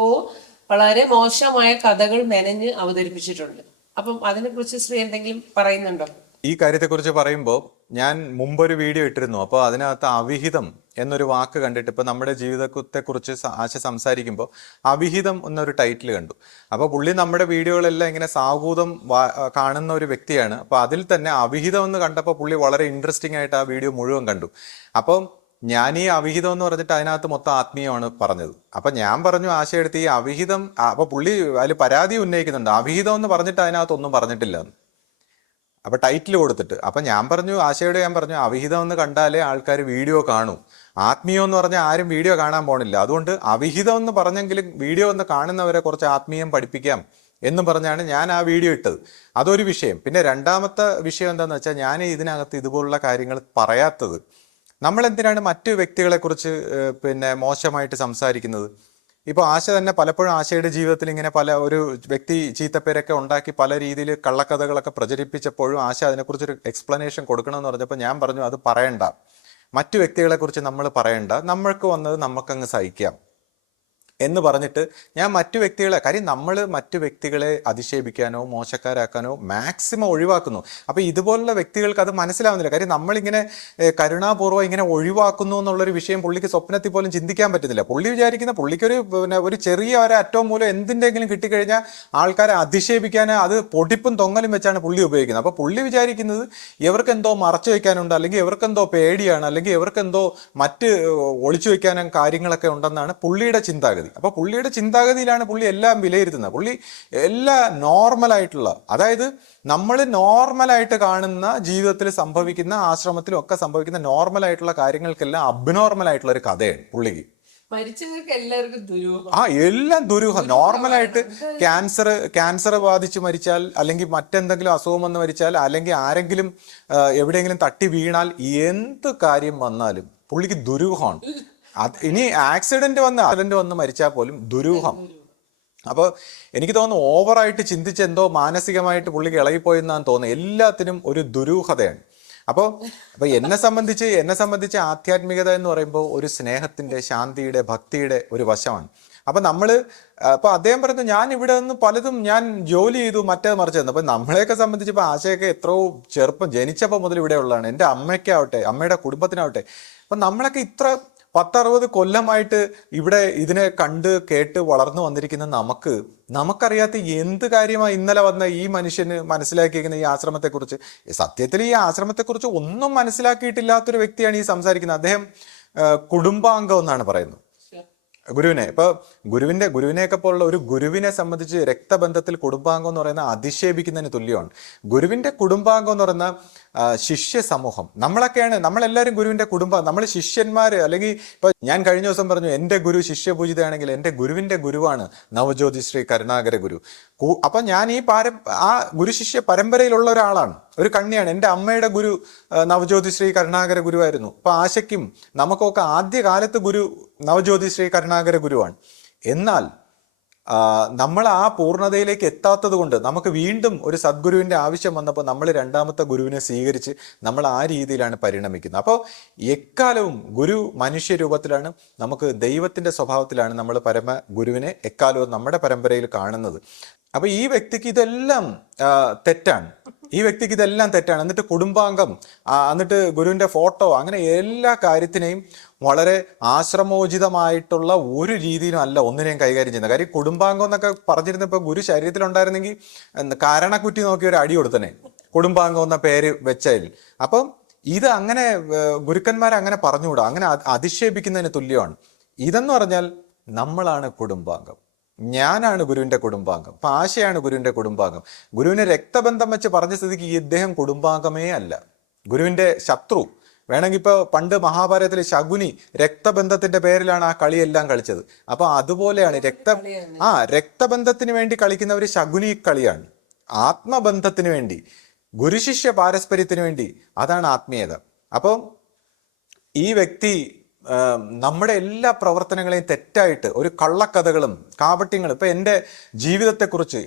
വളരെ മോശമായ കഥകൾ മെനഞ്ഞ് അവതരിപ്പിച്ചിട്ടുണ്ട്. അപ്പം അതിനെക്കുറിച്ച് എന്തെങ്കിലും പറയുന്നുണ്ടോ? ഈ കാര്യത്തെക്കുറിച്ച് പറയുമ്പോൾ ഞാൻ മുമ്പൊരു വീഡിയോ ഇട്ടിരുന്നു. അപ്പോൾ അതിനകത്ത് അവിഹിതം എന്നൊരു വാക്ക് കണ്ടിട്ട് ഇപ്പോൾ നമ്മുടെ ജീവിതത്തെക്കുറിച്ച് ആശ സംസാരിക്കുമ്പോൾ അവിഹിതം എന്നൊരു ടൈറ്റിൽ കണ്ടു. അപ്പോൾ പുള്ളി നമ്മുടെ വീഡിയോകളെല്ലാം ഇങ്ങനെ സാഹൂതം കാണുന്ന ഒരു വ്യക്തിയാണ്. അപ്പോൾ അതിൽ തന്നെ അവിഹിതം എന്ന് കണ്ടപ്പോൾ പുള്ളി വളരെ ഇൻട്രസ്റ്റിംഗ് ആയിട്ട് ആ വീഡിയോ മുഴുവൻ കണ്ടു. അപ്പം ഞാൻ ഈ അവിഹിതം എന്ന് പറഞ്ഞിട്ട് അതിനകത്ത് മൊത്തം ആത്മീയമാണ് പറഞ്ഞത്. അപ്പം ഞാൻ പറഞ്ഞു ആശയെടുത്ത് ഈ അവിഹിതം, അപ്പോൾ പുള്ളി അതിൽ പരാതി ഉന്നയിക്കുന്നുണ്ട്, അവിഹിതം എന്ന് പറഞ്ഞിട്ട് അതിനകത്തൊന്നും പറഞ്ഞിട്ടില്ല എന്ന്. അപ്പൊ ടൈറ്റിൽ കൊടുത്തിട്ട് അപ്പം ഞാൻ പറഞ്ഞു, ആശയോട് ഞാൻ പറഞ്ഞു, അവിഹിതം എന്ന് കണ്ടാലേ ആൾക്കാർ വീഡിയോ കാണൂ. ആത്മീയം എന്ന് പറഞ്ഞാൽ ആരും വീഡിയോ കാണാൻ പോണില്ല. അതുകൊണ്ട് അവിഹിതം എന്ന് പറഞ്ഞെങ്കിലും വീഡിയോ ഒന്ന് കാണുന്നവരെ കുറച്ച് ആത്മീയം പഠിപ്പിക്കാം എന്ന് പറഞ്ഞാണ് ഞാൻ ആ വീഡിയോ ഇട്ടത്. അതൊരു വിഷയം. പിന്നെ രണ്ടാമത്തെ വിഷയം എന്താണെന്ന് വെച്ചാൽ, ഞാൻ ഇതിനകത്ത് ഇതുപോലുള്ള കാര്യങ്ങൾ പറയാത്തത്, നമ്മൾ എന്തിനാണ് മറ്റു വ്യക്തികളെക്കുറിച്ച് പിന്നെ മോശമായിട്ട് സംസാരിക്കുന്നത്? ഇപ്പോൾ ആശ തന്നെ പലപ്പോഴും ആശയുടെ ജീവിതത്തിൽ ഇങ്ങനെ ഒരു വ്യക്തി ചീത്തപ്പേരൊക്കെ ഉണ്ടാക്കി പല രീതിയിൽ കള്ളക്കഥകളൊക്കെ പ്രചരിപ്പിച്ചപ്പോഴും ആശ അതിനെക്കുറിച്ചൊരു എക്സ്പ്ലനേഷൻ കൊടുക്കണമെന്ന് പറഞ്ഞപ്പോൾ ഞാൻ പറഞ്ഞു, അത് പറയണ്ട, മറ്റു വ്യക്തികളെക്കുറിച്ച് നമ്മൾ പറയണ്ട, നമ്മൾക്ക് വന്നത് നമുക്കങ്ങ് സഹിക്കാം എന്ന് പറഞ്ഞിട്ട് ഞാൻ മറ്റു വ്യക്തികളെ, കാര്യം നമ്മൾ മറ്റു വ്യക്തികളെ അധിക്ഷേപിക്കാനോ മോശക്കാരാക്കാനോ മാക്സിമം ഒഴിവാക്കുന്നു. അപ്പോൾ ഇതുപോലുള്ള വ്യക്തികൾക്ക് അത് മനസ്സിലാവുന്നില്ല. കാര്യം നമ്മളിങ്ങനെ കരുണാപൂർവ്വം ഇങ്ങനെ ഒഴിവാക്കുന്നു എന്നുള്ളൊരു വിഷയം പുള്ളിക്ക് സ്വപ്നത്തിൽ പോലും ചിന്തിക്കാൻ പറ്റുന്നില്ല. പുള്ളി വിചാരിക്കുന്ന, പുള്ളിക്കൊരു ഒരു ചെറിയ ഒരു അറ്റവും മൂലം എന്തിൻ്റെങ്കിലും കിട്ടിക്കഴിഞ്ഞാൽ ആൾക്കാരെ അധിക്ഷേപിക്കാൻ അത് പൊടിപ്പും തൊങ്ങലും വെച്ചാണ് പുള്ളി ഉപയോഗിക്കുന്നത്. അപ്പോൾ പുള്ളി വിചാരിക്കുന്നത് ഇവർക്കെന്തോ മറച്ചു വയ്ക്കാനുണ്ട്, അല്ലെങ്കിൽ ഇവർക്കെന്തോ പേടിയാണ്, അല്ലെങ്കിൽ ഇവർക്കെന്തോ മറ്റ് ഒളിച്ചു വയ്ക്കാനും കാര്യങ്ങളൊക്കെ ഉണ്ടെന്നാണ് പുള്ളിയുടെ ചിന്താഗതി. അപ്പൊ പുള്ളിയുടെ ചിന്താഗതിയിലാണ് പുള്ളി എല്ലാം വിലയിരുത്തുന്നത്. പുള്ളി എല്ലാ നോർമലായിട്ടുള്ള, അതായത് നമ്മൾ നോർമലായിട്ട് കാണുന്ന ജീവിതത്തിൽ സംഭവിക്കുന്ന, ആശ്രമത്തിലും ഒക്കെ സംഭവിക്കുന്ന നോർമലായിട്ടുള്ള കാര്യങ്ങൾക്കെല്ലാം അബ്നോർമൽ ആയിട്ടുള്ള ഒരു കഥയാണ് പുള്ളിക്ക്. എല്ലാം ദുരൂഹം. നോർമലായിട്ട് ക്യാൻസർ ബാധിച്ച് മരിച്ചാൽ, അല്ലെങ്കിൽ മറ്റെന്തെങ്കിലും അസുഖം വന്ന് മരിച്ചാൽ, അല്ലെങ്കിൽ ആരെങ്കിലും എവിടെയെങ്കിലും തട്ടി വീണാൽ, എന്ത് കാര്യം വന്നാലും പുള്ളിക്ക് ദുരൂഹമാണ്. ഇനി ആക്സിഡന്റ് വന്ന് മരിച്ചാൽ പോലും ദുരൂഹം. അപ്പോൾ എനിക്ക് തോന്നുന്നു ഓവറായിട്ട് ചിന്തിച്ച് എന്തോ മാനസികമായിട്ട് പുള്ളിക്ക് ഇളകിപ്പോയെന്നാണ് തോന്നുന്നത്. എല്ലാത്തിനും ഒരു ദുരൂഹതയാണ്. അപ്പോൾ എന്നെ സംബന്ധിച്ച് ആധ്യാത്മികത എന്ന് പറയുമ്പോൾ ഒരു സ്നേഹത്തിന്റെ, ശാന്തിയുടെ, ഭക്തിയുടെ ഒരു വശമാണ്. അപ്പം അപ്പോൾ അദ്ദേഹം പറയുന്നു, ഞാൻ ഇവിടെ നിന്ന് പലതും ഞാൻ ജോലി ചെയ്തു, മറ്റേ മറിച്ച് തന്നു. അപ്പം നമ്മളെയൊക്കെ സംബന്ധിച്ചപ്പോൾ ആശയൊക്കെ എത്രയോ ചെറുപ്പം, ജനിച്ചപ്പോൾ മുതൽ ഇവിടെ ഉള്ളതാണ്. എൻ്റെ അമ്മയ്ക്കാവട്ടെ, അമ്മയുടെ കുടുംബത്തിനാവട്ടെ, അപ്പം നമ്മളൊക്കെ ഇത്ര 10-60 കൊല്ലമായിട്ട് ഇവിടെ ഇതിനെ കണ്ട് കേട്ട് വളർന്നു വന്നിരിക്കുന്ന നമുക്കറിയാത്ത എന്ത് കാര്യമാണ് ഇന്നലെ വന്ന ഈ മനുഷ്യന് മനസ്സിലാക്കിയിരിക്കുന്ന ഈ ആശ്രമത്തെക്കുറിച്ച്. സത്യത്തിൽ ഈ ആശ്രമത്തെക്കുറിച്ച് ഒന്നും മനസ്സിലാക്കിയിട്ടില്ലാത്തൊരു വ്യക്തിയാണ് ഈ സംസാരിക്കുന്നത്. അദ്ദേഹം കുടുംബാംഗം എന്നാണ് പറയുന്നത് ഗുരുവിനെ. ഇപ്പൊ ഗുരുവിനെയൊക്കെ പോലുള്ള ഒരു ഗുരുവിനെ സംബന്ധിച്ച് രക്തബന്ധത്തിൽ കുടുംബാംഗം എന്ന് പറയുന്ന അധിക്ഷേപിക്കുന്നതിന് തുല്യമാണ്. ഗുരുവിന്റെ കുടുംബാംഗം എന്ന് പറയുന്ന ശിഷ്യ സമൂഹം, നമ്മളെല്ലാവരും ഗുരുവിന്റെ കുടുംബം, നമ്മൾ ശിഷ്യന്മാര്. അല്ലെങ്കിൽ ഇപ്പൊ ഞാൻ കഴിഞ്ഞ ദിവസം പറഞ്ഞു, എൻ്റെ ഗുരു ശിഷ്യപൂജിതയാണെങ്കിൽ എൻ്റെ ഗുരുവിന്റെ ഗുരുവാണ് നവജ്യോതി ശ്രീ കരുണാകര ഗുരു. അപ്പൊ ഞാൻ ആ ഗുരു ശിഷ്യ പരമ്പരയിലുള്ള ഒരാളാണ്. ഒരു കണ്ണിയാണ്. എൻ്റെ അമ്മയുടെ ഗുരു നവജ്യോതി ശ്രീ കരുണാകര ഗുരുവായിരുന്നു. അപ്പൊ ആശയ്ക്കും നമുക്കൊക്കെ ആദ്യകാലത്ത് ഗുരു നവജ്യോതി ശ്രീ കരുണാകര ഗുരുവാണ്. എന്നാൽ നമ്മൾ ആ പൂർണ്ണതയിലേക്ക് എത്താത്തത് കൊണ്ട് നമുക്ക് വീണ്ടും ഒരു സദ്ഗുരുവിൻ്റെ ആവശ്യം വന്നപ്പോൾ നമ്മൾ രണ്ടാമത്തെ ഗുരുവിനെ സ്വീകരിച്ച് നമ്മൾ ആ രീതിയിലാണ് പരിണമിക്കുന്നത്. അപ്പോൾ എക്കാലവും ഗുരു മനുഷ്യ രൂപത്തിലാണ്, നമുക്ക് ദൈവത്തിൻ്റെ സ്വഭാവത്തിലാണ് നമ്മൾ പരമ ഗുരുവിനെ എക്കാലവും നമ്മുടെ പരമ്പരയിൽ കാണുന്നത്. അപ്പൊ ഈ വ്യക്തിക്ക് ഇതെല്ലാം തെറ്റാണ്, ഈ വ്യക്തിക്ക് ഇതെല്ലാം തെറ്റാണ്. എന്നിട്ട് കുടുംബാംഗം, എന്നിട്ട് ഗുരുവിന്റെ ഫോട്ടോ, അങ്ങനെ എല്ലാ കാര്യത്തിനെയും വളരെ ആശ്രമോചിതമായിട്ടുള്ള ഒരു രീതിയിലും അല്ല ഒന്നിനെയും കൈകാര്യം ചെയ്യുന്നത്. കാര്യം കുടുംബാംഗം എന്നൊക്കെ പറഞ്ഞിരുന്നപ്പോൾ ഗുരു ശരീരത്തിലുണ്ടായിരുന്നെങ്കിൽ കാരണക്കുറ്റി നോക്കി ഒരു അടി കൊടുത്തനെ, കുടുംബാംഗം എന്ന പേര് വെച്ചതിൽ. അപ്പം ഇത് അങ്ങനെ ഗുരുക്കന്മാരെ അങ്ങനെ പറഞ്ഞുകൂടാ, അങ്ങനെ അധിക്ഷേപിക്കുന്നതിന് തുല്യമാണ്. ഇതെന്ന് പറഞ്ഞാൽ നമ്മളാണ് കുടുംബാംഗം, ഞാനാണ് ഗുരുവിന്റെ കുടുംബാംഗം, അപ്പൊ ആശയാണ് ഗുരുവിന്റെ കുടുംബാംഗം. ഗുരുവിനെ രക്തബന്ധം വെച്ച് പറഞ്ഞ സ്ഥിതിക്ക് ഈ ഇദ്ദേഹം കുടുംബാംഗമേ അല്ല, ഗുരുവിന്റെ ശത്രു. വേണമെങ്കിൽ ഇപ്പോൾ പണ്ട് മഹാഭാരതത്തിൽ ശകുനി രക്തബന്ധത്തിന്റെ പേരിലാണ് ആ കളിയെല്ലാം കളിച്ചത്. അപ്പൊ അതുപോലെയാണ് രക്തബന്ധത്തിന് വേണ്ടി കളിക്കുന്നവർ ശകുനി കളിയാണ്. ആത്മബന്ധത്തിന് വേണ്ടി, ഗുരുശിഷ്യ പാരസ്പര്യത്തിന് വേണ്ടി, അതാണ് ആത്മീയത. അപ്പം ഈ വ്യക്തി നമ്മുടെ എല്ലാ പ്രവർത്തനങ്ങളെയും തെറ്റായിട്ട് ഒരു കള്ളക്കഥകളും കാപട്യങ്ങളും, ഇപ്പൊ എൻ്റെ ജീവിതത്തെക്കുറിച്ച്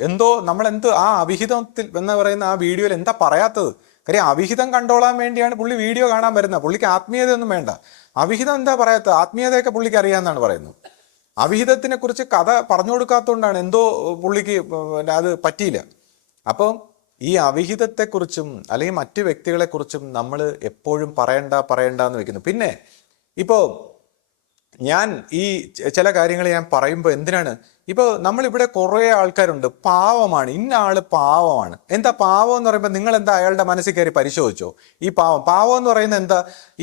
നമ്മളെന്ത് ആ അവിഹിതത്തിൽ എന്ന് പറയുന്ന ആ വീഡിയോയിൽ എന്താ പറയാത്തത്? കാര്യം അവിഹിതം കണ്ടോളാൻ വേണ്ടിയാണ് പുള്ളി വീഡിയോ കാണാൻ വരുന്നത്. പുള്ളിക്ക് ആത്മീയതയൊന്നും വേണ്ട. അവിഹിതം എന്താ പറയാത്തത്? ആത്മീയതയൊക്കെ പുള്ളിക്ക് അറിയാമെന്നാണ് പറയുന്നത്. അവിഹിതത്തിനെ കുറിച്ച് കഥ പറഞ്ഞു കൊടുക്കാത്തതുകൊണ്ടാണ് പുള്ളിക്ക് അത് പറ്റിയില്ല. അപ്പം ഈ അവിഹിതത്തെക്കുറിച്ചും അല്ലെങ്കിൽ മറ്റു വ്യക്തികളെക്കുറിച്ചും നമ്മൾ എപ്പോഴും പറയണ്ടെന്ന് വെക്കുന്നു. പിന്നെ ഇപ്പോൾ ഞാൻ ഈ ചില കാര്യങ്ങൾ ഞാൻ പറയുമ്പോൾ എന്തിനാണ്, ഇപ്പോൾ നമ്മളിവിടെ കുറേ ആൾക്കാരുണ്ട്, പാവമാണ്, ഇന്ന ആള് പാവമാണ്. എന്താ പാവം എന്ന് പറയുമ്പോൾ നിങ്ങൾ എന്താ അയാളുടെ മനസ്സിൽ കയറി പരിശോധിച്ചോ? ഈ പാവം എന്ന് പറയുന്നത് എന്താ?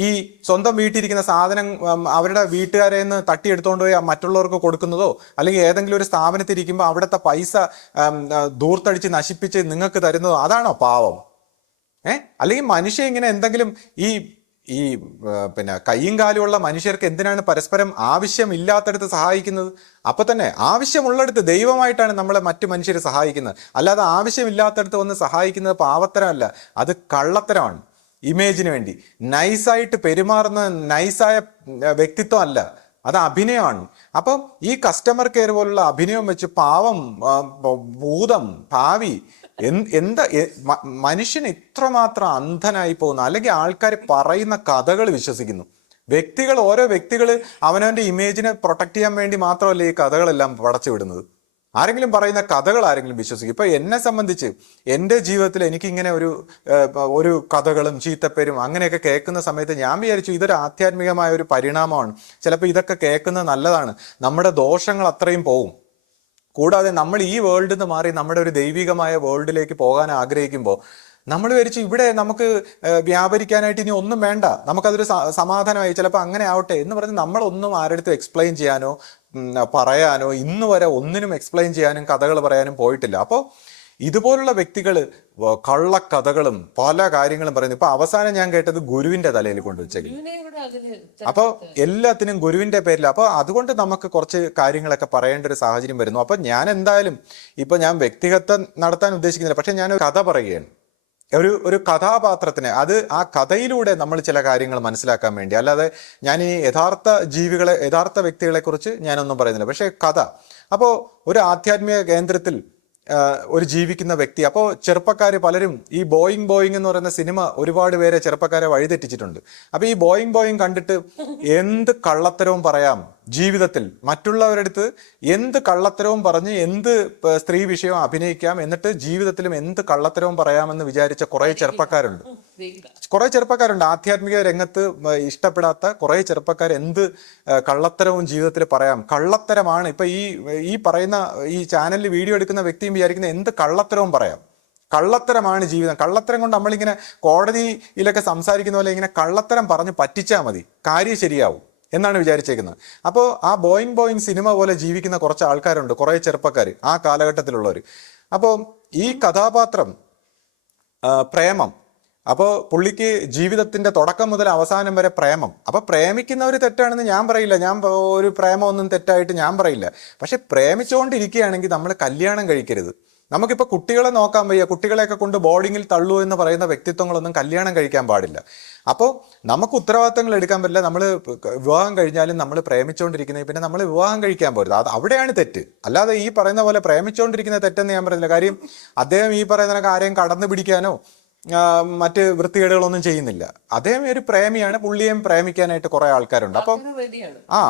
ഈ സ്വന്തം വീട്ടിലിരിക്കുന്ന സാധനം അവരുടെ വീട്ടുകാരെ നിന്ന് തട്ടിയെടുത്തോണ്ട് പോയി മറ്റുള്ളവർക്ക് കൊടുക്കുന്നതോ, അല്ലെങ്കിൽ ഏതെങ്കിലും ഒരു സ്ഥാപനത്തിൽ ഇരിക്കുമ്പോൾ അവിടുത്തെ പൈസ ദൂർത്തടിച്ച് നശിപ്പിച്ച് നിങ്ങൾക്ക് തരുന്നതോ, അതാണോ പാവം? അല്ലെങ്കിൽ മനുഷ്യ ഇങ്ങനെ എന്തെങ്കിലും ഈ പിന്നെ കയ്യും കാലുമുള്ള മനുഷ്യർക്ക് എന്തിനാണ് പരസ്പരം ആവശ്യമില്ലാത്തടത്ത് സഹായിക്കുന്നത്? അപ്പൊ തന്നെ ആവശ്യമുള്ളിടത്ത് ദൈവമായിട്ടാണ് നമ്മളെ മറ്റു മനുഷ്യർ സഹായിക്കുന്നത്. അല്ലാതെ ആവശ്യമില്ലാത്തടത്ത് ഒന്ന് സഹായിക്കുന്നത് പാവത്തരമല്ല, അത് കള്ളത്തരമാണ്. ഇമേജിന് വേണ്ടി നൈസായിട്ട് പെരുമാറുന്ന നൈസായ വ്യക്തിത്വം അല്ല, അത് അഭിനയമാണ്. അപ്പം ഈ കസ്റ്റമർ കെയർ പോലുള്ള അഭിനയം വെച്ച് പാവം, ഭൂതം, ഭാവി മനുഷ്യൻ ഇത്രമാത്രം അന്ധനായി പോകുന്നു. അല്ലെങ്കിൽ ആൾക്കാർ പറയുന്ന കഥകൾ വിശ്വസിക്കുന്നു. ഓരോ വ്യക്തികൾ അവനവന്റെ ഇമേജിനെ പ്രൊട്ടക്ട് ചെയ്യാൻ വേണ്ടി മാത്രമല്ല ഈ കഥകളെല്ലാം പടച്ചു വിടുന്നത്. ആരെങ്കിലും പറയുന്ന കഥകൾ ആരെങ്കിലും വിശ്വസിക്കും. ഇപ്പൊ എന്നെ സംബന്ധിച്ച് എൻ്റെ ജീവിതത്തിൽ എനിക്കിങ്ങനെ ഒരു കഥകളും ചീത്തപ്പേരും അങ്ങനെയൊക്കെ കേൾക്കുന്ന സമയത്ത് ഞാൻ വിചാരിച്ചു ഇതൊരു ആധ്യാത്മികമായ ഒരു പരിണാമമാണ്. ചിലപ്പോൾ ഇതൊക്കെ കേൾക്കുന്നത് നല്ലതാണ്, നമ്മുടെ ദോഷങ്ങൾ അത്രയും പോകും. കൂടാതെ നമ്മൾ ഈ വേൾഡിൽ നിന്ന് മാറി നമ്മുടെ ഒരു ദൈവികമായ വേൾഡിലേക്ക് പോകാൻ ആഗ്രഹിക്കുമ്പോൾ നമ്മൾ വിചാരിച്ചു ഇവിടെ നമുക്ക് വ്യാപരിക്കാനായിട്ട് ഇനി ഒന്നും വേണ്ട, നമുക്കതൊരു സമാധാനമായി, ചിലപ്പോൾ അങ്ങനെ ആവട്ടെ എന്ന് പറഞ്ഞ് നമ്മളൊന്നും ആരുടെ എക്സ്പ്ലെയിൻ ചെയ്യാനോ പറയാനോ ഇന്ന് വരെ ഒന്നിനും എക്സ്പ്ലെയിൻ ചെയ്യാനും കഥകൾ പറയാനും പോയിട്ടില്ല. അപ്പോൾ ഇതുപോലുള്ള വ്യക്തികൾ കള്ളക്കഥകളും പല കാര്യങ്ങളും പറയുന്നു. ഇപ്പൊ അവസാനം ഞാൻ കേട്ടത് ഗുരുവിന്റെ തലയിൽ കൊണ്ടുവച്ചേക്കും. അപ്പോൾ എല്ലാത്തിനും ഗുരുവിന്റെ പേരിൽ. അപ്പോൾ അതുകൊണ്ട് നമുക്ക് കുറച്ച് കാര്യങ്ങളൊക്കെ പറയേണ്ട ഒരു സാഹചര്യം വരുന്നു. അപ്പൊ ഞാൻ എന്തായാലും ഇപ്പൊ ഞാൻ വ്യക്തിഗതം നടത്താൻ ഉദ്ദേശിക്കുന്നില്ല, പക്ഷെ ഞാൻ ഒരു കഥ പറയുകയാണ്. ഒരു കഥാപാത്രത്തിന് ആ കഥയിലൂടെ നമ്മൾ ചില കാര്യങ്ങൾ മനസ്സിലാക്കാൻ വേണ്ടി, അല്ലാതെ ഞാൻ ഈ യഥാർത്ഥ വ്യക്തികളെ കുറിച്ച് ഞാനൊന്നും പറയുന്നില്ല, പക്ഷെ കഥ. അപ്പോൾ ഒരു ആധ്യാത്മിക കേന്ദ്രത്തിൽ ഒരു ജീവിക്കുന്ന വ്യക്തി. അപ്പോൾ ചെറുപ്പക്കാർ പലരും ഈ ബോയിങ് എന്ന് പറയുന്ന സിനിമ ഒരുപാട് പേരെ ചെറുപ്പക്കാരെ വഴിതെറ്റിച്ചിട്ടുണ്ട്. അപ്പൊ ഈ ബോയിങ് കണ്ടിട്ട് എന്ത് കള്ളത്തരവും പറയാം ജീവിതത്തിൽ, മറ്റുള്ളവരുടെ അടുത്ത് എന്ത് കള്ളത്തരവും പറഞ്ഞ് എന്ത് സ്ത്രീ വിഷയവും അഭിനയിക്കാം, എന്നിട്ട് ജീവിതത്തിലും എന്ത് കള്ളത്തരവും പറയാമെന്ന് വിചാരിച്ച കുറെ ചെറുപ്പക്കാരുണ്ട്. ആധ്യാത്മിക രംഗത്ത് ഇഷ്ടപ്പെടാത്ത കുറെ ചെറുപ്പക്കാർ എന്ത് കള്ളത്തരവും ജീവിതത്തിൽ പറയാം. കള്ളത്തരമാണ് ഇപ്പൊ ഈ പറയുന്ന ഈ ചാനലിൽ വീഡിയോ എടുക്കുന്ന വ്യക്തിയും വിചാരിക്കുന്ന എന്ത് കള്ളത്തരവും പറയാം. കള്ളത്തരമാണ് ജീവിതം. കള്ളത്തരം കൊണ്ട് നമ്മളിങ്ങനെ കോടതിയിലൊക്കെ സംസാരിക്കുന്ന പോലെ ഇങ്ങനെ കള്ളത്തരം പറഞ്ഞ് പറ്റിച്ചാൽ മതി, കാര്യം ശരിയാവും എന്നാണ് വിചാരിച്ചേക്കുന്നത്. അപ്പോൾ ആ ബോയിങ് സിനിമ പോലെ ജീവിക്കുന്ന കുറച്ച് ആൾക്കാരുണ്ട്, കുറേ ചെറുപ്പക്കാർ ആ കാലഘട്ടത്തിലുള്ളവർ. അപ്പോൾ ഈ കഥാപാത്രം പ്രേമം, അപ്പോൾ പുള്ളിക്ക് ജീവിതത്തിന്റെ തുടക്കം മുതൽ അവസാനം വരെ പ്രേമം. അപ്പോൾ പ്രേമിക്കുന്നവർ തെറ്റാണെന്ന് ഞാൻ പറയില്ല, ഞാൻ ഒരു പ്രേമമൊന്നും തെറ്റായിട്ട് ഞാൻ പറയില്ല. പക്ഷെ പ്രേമിച്ചുകൊണ്ടിരിക്കുകയാണെങ്കിൽ നമ്മൾ കല്യാണം കഴിക്കരുത്. നമുക്കിപ്പോൾ കുട്ടികളെ നോക്കാൻ വയ്യ, കുട്ടികളെയൊക്കെ കൊണ്ട് ബോർഡിങ്ങിൽ തള്ളൂ എന്ന് പറയുന്ന വ്യക്തിത്വങ്ങളൊന്നും കല്യാണം കഴിക്കാൻ പാടില്ല. അപ്പോൾ നമുക്ക് ഉത്തരവാദിത്തങ്ങൾ എടുക്കാൻ പറ്റില്ല. നമ്മൾ വിവാഹം കഴിഞ്ഞാലും നമ്മൾ പ്രേമിച്ചുകൊണ്ടിരിക്കുന്നത് പിന്നെ നമ്മൾ വിവാഹം കഴിക്കാൻ പോരുത്. അത് അവിടെയാണ് തെറ്റ്. അല്ലാതെ ഈ പറയുന്ന പോലെ പ്രേമിച്ചുകൊണ്ടിരിക്കുന്ന തെറ്റെന്ന് ഞാൻ പറയുന്നില്ല. കാര്യം അദ്ദേഹം ഈ പറയുന്ന ആരെയും കടന്നു പിടിക്കാനോ മറ്റ് വൃത്തികേടുകളൊന്നും ചെയ്യുന്നില്ല. അദ്ദേഹം ഒരു പ്രേമിയാണ്, പുള്ളിയും പ്രേമിക്കാനായിട്ട് കുറെ ആൾക്കാരുണ്ട്. അപ്പം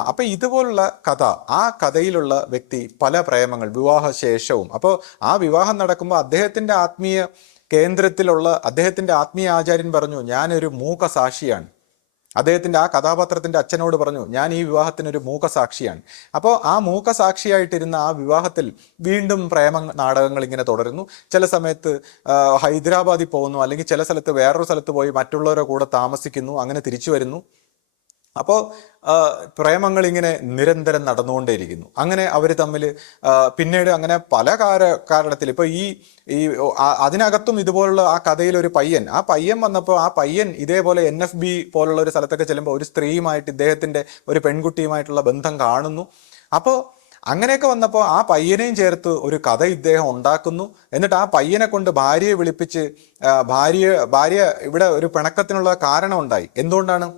അപ്പൊ ഇതുപോലുള്ള കഥ, ആ കഥയിലുള്ള വ്യക്തി പല പ്രേമങ്ങൾ വിവാഹശേഷവും, അപ്പോൾ ആ വിവാഹം നടക്കുമ്പോൾ അദ്ദേഹത്തിന്റെ ആത്മീയ കേന്ദ്രത്തിലുള്ള അദ്ദേഹത്തിന്റെ ആത്മീയ ആചാര്യൻ പറഞ്ഞു, ഞാനൊരു മൂകസാക്ഷിയാണ്. അദ്ദേഹത്തിന്റെ ആ കഥാപാത്രത്തിന്റെ അച്ഛനോട് പറഞ്ഞു, ഞാൻ ഈ വിവാഹത്തിനൊരു മൂകസാക്ഷിയാണ്. അപ്പോൾ ആ മൂകസാക്ഷിയായിട്ടിരുന്ന ആ വിവാഹത്തിൽ വീണ്ടും പ്രേമ നാടകങ്ങൾ ഇങ്ങനെ തുടരുന്നു. ചില സമയത്ത് ഹൈദരാബാദിൽ പോകുന്നു, അല്ലെങ്കിൽ ചില സ്ഥലത്ത് വേറൊരു സ്ഥലത്ത് പോയി മറ്റുള്ളവരുടെ കൂടെ താമസിക്കുന്നു, അങ്ങനെ തിരിച്ചു വരുന്നു. അപ്പോൾ പ്രേമങ്ങൾ ഇങ്ങനെ നിരന്തരം നടന്നുകൊണ്ടേയിരിക്കുന്നു. അങ്ങനെ അവർ തമ്മിൽ പിന്നീട് അങ്ങനെ പല കാരണത്തിൽ ഇപ്പോൾ ഈ അതിനകത്തും ഇതുപോലുള്ള ആ കഥയിൽ ഒരു പയ്യൻ, ആ പയ്യൻ വന്നപ്പോൾ ആ പയ്യൻ ഇതേപോലെ NFB പോലുള്ള ഒരു സ്ഥലത്തൊക്കെ ചെല്ലുമ്പോൾ ഒരു സ്ത്രീയുമായിട്ട് ഇദ്ദേഹത്തിൻ്റെ ഒരു പെൺകുട്ടിയുമായിട്ടുള്ള ബന്ധം കാണുന്നു. അപ്പോൾ അങ്ങനെയൊക്കെ വന്നപ്പോൾ ആ പയ്യനെയും ചേർത്ത് ഒരു കഥ ഇദ്ദേഹം ഉണ്ടാക്കുന്നു. എന്നിട്ട് ആ പയ്യനെ കൊണ്ട് ഭാര്യയെ വിളിപ്പിച്ച് ഭാര്യ ഇവിടെ ഒരു പിണക്കത്തിനുള്ള കാരണം ഉണ്ടായി. എന്തുകൊണ്ടാണ്?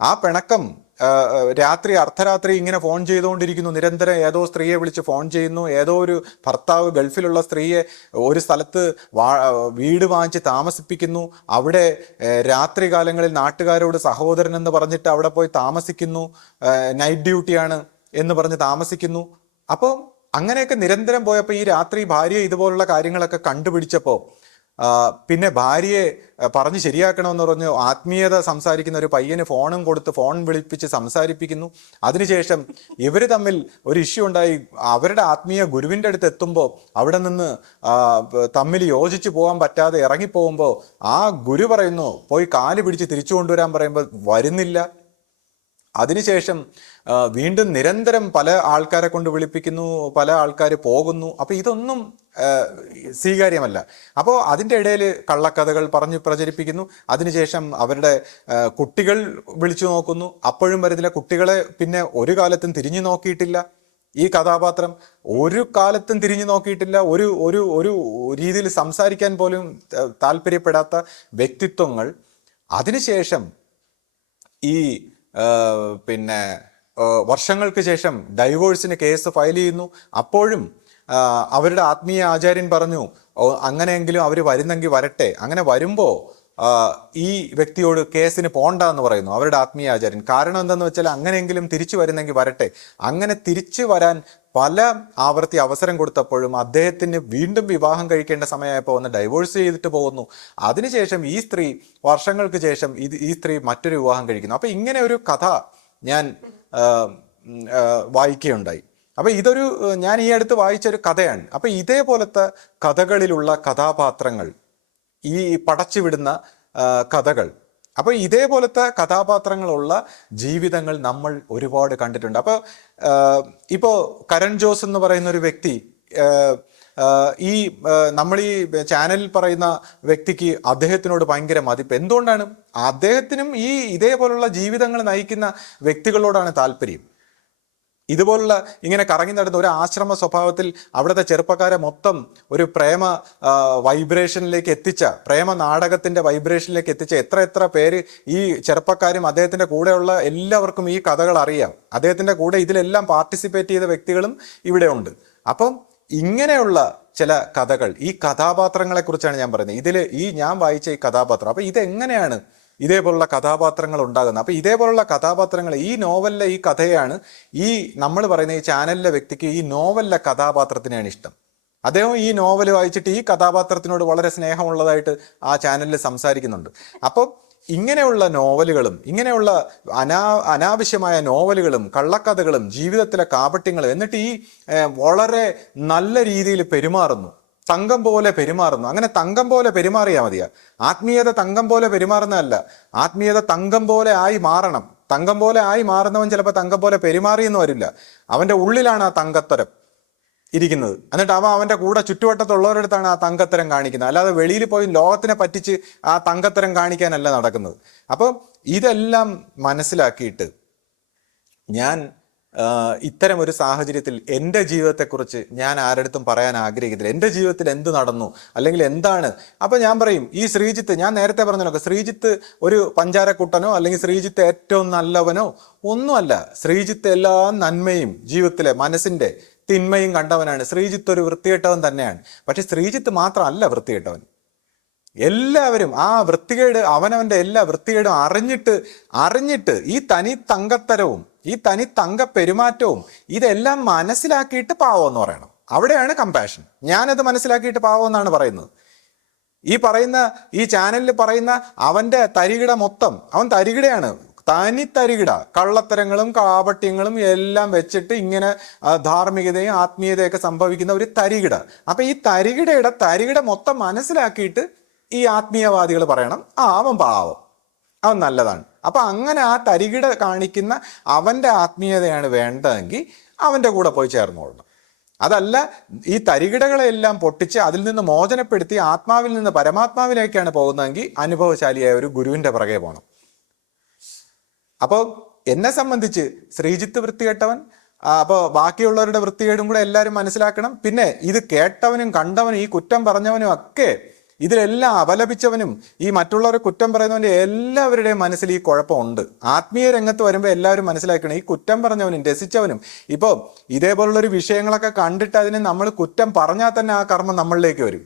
ആ പിണക്കം രാത്രി അർദ്ധരാത്രി ഇങ്ങനെ ഫോൺ ചെയ്തുകൊണ്ടിരിക്കുന്നു, നിരന്തരം ഏതോ സ്ത്രീയെ വിളിച്ച് ഫോൺ ചെയ്യുന്നു. ഏതോ ഒരു ഭർത്താവ് ഗൾഫിലുള്ള സ്ത്രീയെ ഒരു സ്ഥലത്ത് വീട് വാങ്ങിച്ച് താമസിപ്പിക്കുന്നു. അവിടെ രാത്രി കാലങ്ങളിൽ നാട്ടുകാരോട് സഹോദരൻ എന്ന് പറഞ്ഞിട്ട് അവിടെ പോയി താമസിക്കുന്നു. നൈറ്റ് ഡ്യൂട്ടിയാണ് എന്ന് പറഞ്ഞ് താമസിക്കുന്നു. അപ്പോൾ അങ്ങനെയൊക്കെ നിരന്തരം പോയപ്പോൾ ഈ രാത്രി ഭാര്യ ഇതുപോലുള്ള കാര്യങ്ങളൊക്കെ കണ്ടുപിടിച്ചപ്പോൾ പിന്നെ ഭാര്യയെ പറഞ്ഞ് ശരിയാക്കണമെന്ന് പറഞ്ഞ് ആത്മീയത സംസാരിക്കുന്ന ഒരു പയ്യന് ഫോണും കൊടുത്ത് ഫോൺ വിളിപ്പിച്ച് സംസാരിപ്പിക്കുന്നു. അതിനുശേഷം ഇവർ തമ്മിൽ ഒരു ഇഷ്യൂ ഉണ്ടായി. അവരുടെ ആത്മീയ ഗുരുവിൻ്റെ അടുത്ത് എത്തുമ്പോൾ അവിടെ നിന്ന് തമ്മിൽ യോജിച്ച് പോകാൻ പറ്റാതെ ഇറങ്ങിപ്പോകുമ്പോൾ ആ ഗുരു പറയുന്നു, പോയി കാല് പിടിച്ച് തിരിച്ചു കൊണ്ടുവരാൻ പറയുമ്പോൾ വരുന്നില്ല. അതിനുശേഷം വീണ്ടും നിരന്തരം പല ആൾക്കാരെ കൊണ്ട് വിളിപ്പിക്കുന്നു, പല ആൾക്കാർ പോകുന്നു. അപ്പോൾ ഇതൊന്നും സ്വീകാര്യമല്ല. അപ്പോൾ അതിൻ്റെ ഇടയിൽ കള്ളക്കഥകൾ പറഞ്ഞ് പ്രചരിപ്പിക്കുന്നു. അതിനുശേഷം അവരുടെ കുട്ടികൾ വിളിച്ചു നോക്കുന്നു, അപ്പോഴും വരുന്നില്ല. കുട്ടികളെ പിന്നെ ഒരു കാലത്തും തിരിഞ്ഞു നോക്കിയിട്ടില്ല. ഈ കഥാപാത്രം ഒരു കാലത്തും തിരിഞ്ഞു നോക്കിയിട്ടില്ല. ഒരു ഒരു ഒരു രീതിയിൽ സംസാരിക്കാൻ പോലും താല്പര്യപ്പെടാത്ത വ്യക്തിത്വങ്ങൾ. അതിനുശേഷം ഈ പിന്നെ വർഷങ്ങൾക്ക് ശേഷം ഡൈവോഴ്സിന് കേസ് ഫയൽ ചെയ്യുന്നു. അപ്പോഴും അവരുടെ ആത്മീയ ആചാര്യൻ പറഞ്ഞു, അങ്ങനെയെങ്കിലും അവർ വരുന്നെങ്കിൽ വരട്ടെ. അങ്ങനെ വരുമ്പോൾ ഈ വ്യക്തിയോട് കേസിന് പോണ്ട എന്ന് പറയുന്നു അവരുടെ ആത്മീയ ആചാര്യൻ. കാരണം എന്താണെന്ന് വെച്ചാൽ അങ്ങനെയെങ്കിലും തിരിച്ചു വരുന്നെങ്കിൽ വരട്ടെ. അങ്ങനെ തിരിച്ചു വരാൻ പല ആവർത്തി അവസരം കൊടുത്തപ്പോഴും അദ്ദേഹത്തിന് വീണ്ടും വിവാഹം കഴിക്കേണ്ട സമയമായപ്പോൾ ഒന്ന് ഡൈവോഴ്സ് ചെയ്തിട്ട് പോകുന്നു. അതിനുശേഷം ഈ സ്ത്രീ വർഷങ്ങൾക്ക് ശേഷം ഈ സ്ത്രീ മറ്റൊരു വിവാഹം കഴിക്കുന്നു. അപ്പം ഇങ്ങനെ ഒരു കഥ ഞാൻ വായിക്കുകയുണ്ടായി. അപ്പം ഇതൊരു ഞാൻ ഈ അടുത്ത് വായിച്ചൊരു കഥയാണ്. അപ്പം ഇതേപോലത്തെ കഥകളിലുള്ള കഥാപാത്രങ്ങൾ, ഈ പടച്ചുവിടുന്ന കഥകൾ, അപ്പോൾ ഇതേപോലത്തെ കഥാപാത്രങ്ങളുള്ള ജീവിതങ്ങൾ നമ്മൾ ഒരുപാട് കണ്ടിട്ടുണ്ട്. അപ്പോൾ ഇപ്പോൾ കരൺ ജോസ് എന്ന് പറയുന്ന ഒരു വ്യക്തി, ഈ നമ്മൾ ഈ ചാനലിൽ പറയുന്ന വ്യക്തിക്ക് അദ്ദേഹത്തിനോട് ഭയങ്കര മതിപ്പ്. എന്തുകൊണ്ടാണ്? അദ്ദേഹത്തിനും ഇതേപോലുള്ള ജീവിതങ്ങൾ നയിക്കുന്ന വ്യക്തികളോടാണ് താല്പര്യം. ഇതുപോലുള്ള ഇങ്ങനെ കറങ്ങി നടന്ന ഒരു ആശ്രമ സ്വഭാവത്തിൽ അവിടുത്തെ ചെറുപ്പക്കാരെ മൊത്തം ഒരു പ്രേമ വൈബ്രേഷനിലേക്ക് എത്തിച്ച, പ്രേമ നാടകത്തിന്റെ വൈബ്രേഷനിലേക്ക് എത്തിച്ച എത്ര പേര് ഈ ചെറുപ്പക്കാരും അദ്ദേഹത്തിന്റെ കൂടെയുള്ള എല്ലാവർക്കും ഈ കഥകൾ അറിയാം. അദ്ദേഹത്തിന്റെ കൂടെ ഇതിലെല്ലാം പാർട്ടിസിപ്പേറ്റ് ചെയ്ത വ്യക്തികളും ഇവിടെ ഉണ്ട്. അപ്പം ഇങ്ങനെയുള്ള ചില കഥകൾ, ഈ കഥാപാത്രങ്ങളെ കുറിച്ചാണ് ഞാൻ പറയുന്നത്. ഇതിൽ ഞാൻ വായിച്ച ഈ കഥാപാത്രം, അപ്പൊ ഇതെങ്ങനെയാണ് ഇതേപോലുള്ള കഥാപാത്രങ്ങൾ ഉണ്ടാകുന്നത്? അപ്പൊ ഇതേപോലുള്ള കഥാപാത്രങ്ങൾ ഈ നോവലിലെ ഈ കഥയാണ് ഈ നമ്മൾ പറയുന്ന ഈ ചാനലിലെ വ്യക്തിക്ക് ഈ നോവലിലെ കഥാപാത്രത്തിനെയാണ് ഇഷ്ടം. അദ്ദേഹം ഈ നോവൽ വായിച്ചിട്ട് ഈ കഥാപാത്രത്തിനോട് വളരെ സ്നേഹമുള്ളതായിട്ട് ആ ചാനലിൽ സംസാരിക്കുന്നുണ്ട്. അപ്പം ഇങ്ങനെയുള്ള നോവലുകളും ഇങ്ങനെയുള്ള അനാവശ്യമായ നോവലുകളും കള്ളക്കഥകളും ജീവിതത്തിലെ കാപട്യങ്ങളും, എന്നിട്ട് ഈ വളരെ നല്ല രീതിയിൽ പെരുമാറുന്നു, തങ്കം പോലെ പെരുമാറുന്നു. അങ്ങനെ തങ്കം പോലെ പെരുമാറിയാൽ മതിയാ. ആത്മീയത തങ്കം പോലെ പെരുമാറുന്നതല്ല, ആത്മീയത തങ്കം പോലെ ആയി മാറണം. തങ്കം പോലെ ആയി മാറുന്നവൻ ചിലപ്പോൾ തങ്കം പോലെ പെരുമാറിയെന്ന് വരില്ല. അവൻ്റെ ഉള്ളിലാണ് ആ തങ്കത്തരം ഇരിക്കുന്നത്. എന്നിട്ട് അവൻ്റെ കൂടെ ചുറ്റുവട്ടത്തുള്ളവരുടെ അടുത്താണ് ആ തങ്കത്തരം കാണിക്കുന്നത്. അല്ലാതെ വെളിയിൽ പോയി ലോകത്തിനെ പറ്റിച്ച് ആ തങ്കത്തരം കാണിക്കാനല്ല നടക്കുന്നത്. അപ്പം ഇതെല്ലാം മനസ്സിലാക്കിയിട്ട് ഞാൻ ഇത്തരം ഒരു സാഹചര്യത്തിൽ എൻ്റെ ജീവിതത്തെക്കുറിച്ച് ഞാൻ ആരടുത്തും പറയാൻ ആഗ്രഹിക്കുന്നില്ല. എൻ്റെ ജീവിതത്തിൽ എന്ത് നടന്നു അല്ലെങ്കിൽ എന്താണ്. അപ്പം ഞാൻ പറയും, ഈ ശ്രീജിത്ത്, ഞാൻ നേരത്തെ പറഞ്ഞല്ലോ, ശ്രീജിത്ത് ഒരു പഞ്ചാരക്കുട്ടനോ അല്ലെങ്കിൽ ശ്രീജിത്ത് ഏറ്റവും നല്ലവനോ ഒന്നുമല്ല. ശ്രീജിത്ത് എല്ലാ നന്മയും ജീവിതത്തിലെ മനസ്സിൻ്റെ തിന്മയും കണ്ടവനാണ്. ശ്രീജിത്ത് ഒരു വൃത്തികെട്ടവൻ തന്നെയാണ്. പക്ഷെ ശ്രീജിത്ത് മാത്രമല്ല വൃത്തികെട്ടവൻ. എല്ലാവരും ആ വൃത്തികേട്, അവനവൻ്റെ എല്ലാ വൃത്തികേടും അറിഞ്ഞിട്ട് ഈ തനി തങ്കത്തരവും ഈ തനി തങ്ക പെരുമാറ്റവും ഇതെല്ലാം മനസ്സിലാക്കിയിട്ട് പാവം എന്ന് പറയണം. അവിടെയാണ് കമ്പാഷൻ. ഞാനത് മനസ്സിലാക്കിയിട്ട് പാവം എന്നാണ് പറയുന്നത്. ഈ ചാനലിൽ പറയുന്ന അവൻ്റെ തരികിട മൊത്തം അവൻ തരികിടയാണ്. തനി തരികിട, കള്ളത്തരങ്ങളും കാപട്യങ്ങളും എല്ലാം വെച്ചിട്ട് ഇങ്ങനെ ധാർമ്മികതയും ആത്മീയതയൊക്കെ സംഭവിക്കുന്ന ഒരു തരികിട. അപ്പൊ ഈ തരികിട മൊത്തം മനസ്സിലാക്കിയിട്ട് ഈ ആത്മീയവാദികൾ പറയണം, അവൻ പാവം, അവൻ നല്ലതാണ്. അപ്പൊ അങ്ങനെ ആ തരികിട കാണിക്കുന്ന അവൻ്റെ ആത്മീയതയാണ് വേണ്ടതെങ്കിൽ അവൻ്റെ കൂടെ പോയി ചേർന്നോളണം. അതല്ല, ഈ തരികിടകളെല്ലാം പൊട്ടിച്ച് അതിൽ നിന്ന് മോചനപ്പെടുത്തി ആത്മാവിൽ നിന്ന് പരമാത്മാവിലേക്കാണ് പോകുന്നതെങ്കിൽ അനുഭവശാലിയായ ഒരു ഗുരുവിൻ്റെ പുറകെ പോകണം. അപ്പോൾ എന്നെ സംബന്ധിച്ച് ശ്രീജിത്ത് വൃത്തികെട്ടവൻ, അപ്പോൾ ബാക്കിയുള്ളവരുടെ വൃത്തികേടും കൂടെ എല്ലാവരും മനസ്സിലാക്കണം. പിന്നെ ഇത് കേട്ടവനും കണ്ടവനും ഈ കുറ്റം പറഞ്ഞവനും ഒക്കെ ഇതിലെല്ലാം അപലപിച്ചവനും ഈ മറ്റുള്ളവരെ കുറ്റം പറയുന്നവൻ്റെ എല്ലാവരുടെയും മനസ്സിൽ ഈ കുഴപ്പമുണ്ട്. ആത്മീയ രംഗത്ത് വരുമ്പോൾ എല്ലാവരും മനസ്സിലാക്കണം, ഈ കുറ്റം പറഞ്ഞവനും രസിച്ചവനും ഇപ്പോൾ ഇതേപോലുള്ളൊരു വിഷയങ്ങളൊക്കെ കണ്ടിട്ട് അതിന് നമ്മൾ കുറ്റം പറഞ്ഞാൽ തന്നെ ആ കർമ്മം നമ്മളിലേക്ക് വരും.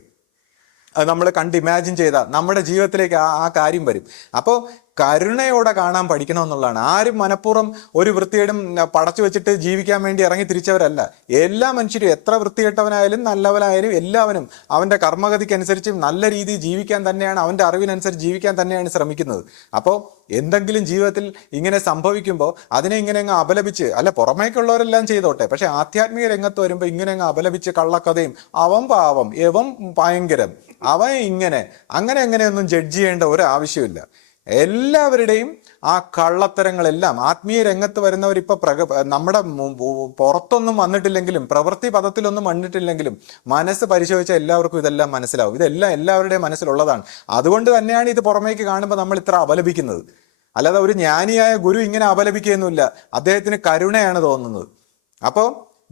അത് നമ്മൾ കണ്ട് ഇമാജിൻ ചെയ്താൽ നമ്മുടെ ജീവിതത്തിലേക്ക് ആ കാര്യം വരും. അപ്പോൾ കരുണയോടെ കാണാൻ പഠിക്കണമെന്നുള്ളതാണ്. ആരും മനഃപൂർവ്വം ഒരു വൃത്തികേടും പടച്ചു വെച്ചിട്ട് ജീവിക്കാൻ വേണ്ടി ഇറങ്ങി തിരിച്ചവരല്ല. എല്ലാ മനുഷ്യരും എത്ര വൃത്തികെട്ടവനായാലും നല്ലവനായാലും എല്ലാവരും അവൻ്റെ കർമ്മഗതിക്കനുസരിച്ച് നല്ല രീതിയിൽ ജീവിക്കാൻ തന്നെയാണ്, അവൻ്റെ അറിവിനനുസരിച്ച് ജീവിക്കാൻ തന്നെയാണ് ശ്രമിക്കുന്നത്. അപ്പോൾ എന്തെങ്കിലും ജീവിതത്തിൽ ഇങ്ങനെ സംഭവിക്കുമ്പോൾ അതിനെ ഇങ്ങനെ അങ്ങ് അപലപിച്ച്, അല്ല പുറമേക്കുള്ളവരെല്ലാം ചെയ്തോട്ടെ, പക്ഷെ ആധ്യാത്മിക രംഗത്ത് വരുമ്പോൾ ഇങ്ങനെ അങ്ങ് അപലപിച്ച് കള്ളക്കഥയും അവൻ പാവം എവൻ ഭയങ്കരം അവൻ അങ്ങനെയൊന്നും ജഡ്ജ് ചെയ്യേണ്ട ഒരു ആവശ്യമില്ല. എല്ലാവരുടെയും ആ കള്ളത്തരങ്ങളെല്ലാം ആത്മീയ രംഗത്ത് വരുന്നവർ ഇപ്പോൾ നമ്മുടെ പുറത്തൊന്നും വന്നിട്ടില്ലെങ്കിലും പ്രവൃത്തി പദത്തിലൊന്നും വന്നിട്ടില്ലെങ്കിലും മനസ്സ് പരിശോധിച്ചാൽ എല്ലാവർക്കും ഇതെല്ലാം മനസ്സിലാവും. ഇതെല്ലാം എല്ലാവരുടെയും മനസ്സിലുള്ളതാണ്. അതുകൊണ്ട് തന്നെയാണ് ഇത് പുറമേക്ക് കാണുമ്പോൾ നമ്മൾ ഇത്ര അപലപിക്കുന്നത്. അല്ലാതെ ഒരു ജ്ഞാനിയായ ഗുരു ഇങ്ങനെ അപലപിക്കുകയൊന്നുമില്ല. അദ്ദേഹത്തിന് കരുണയാണ് തോന്നുന്നത്. അപ്പോൾ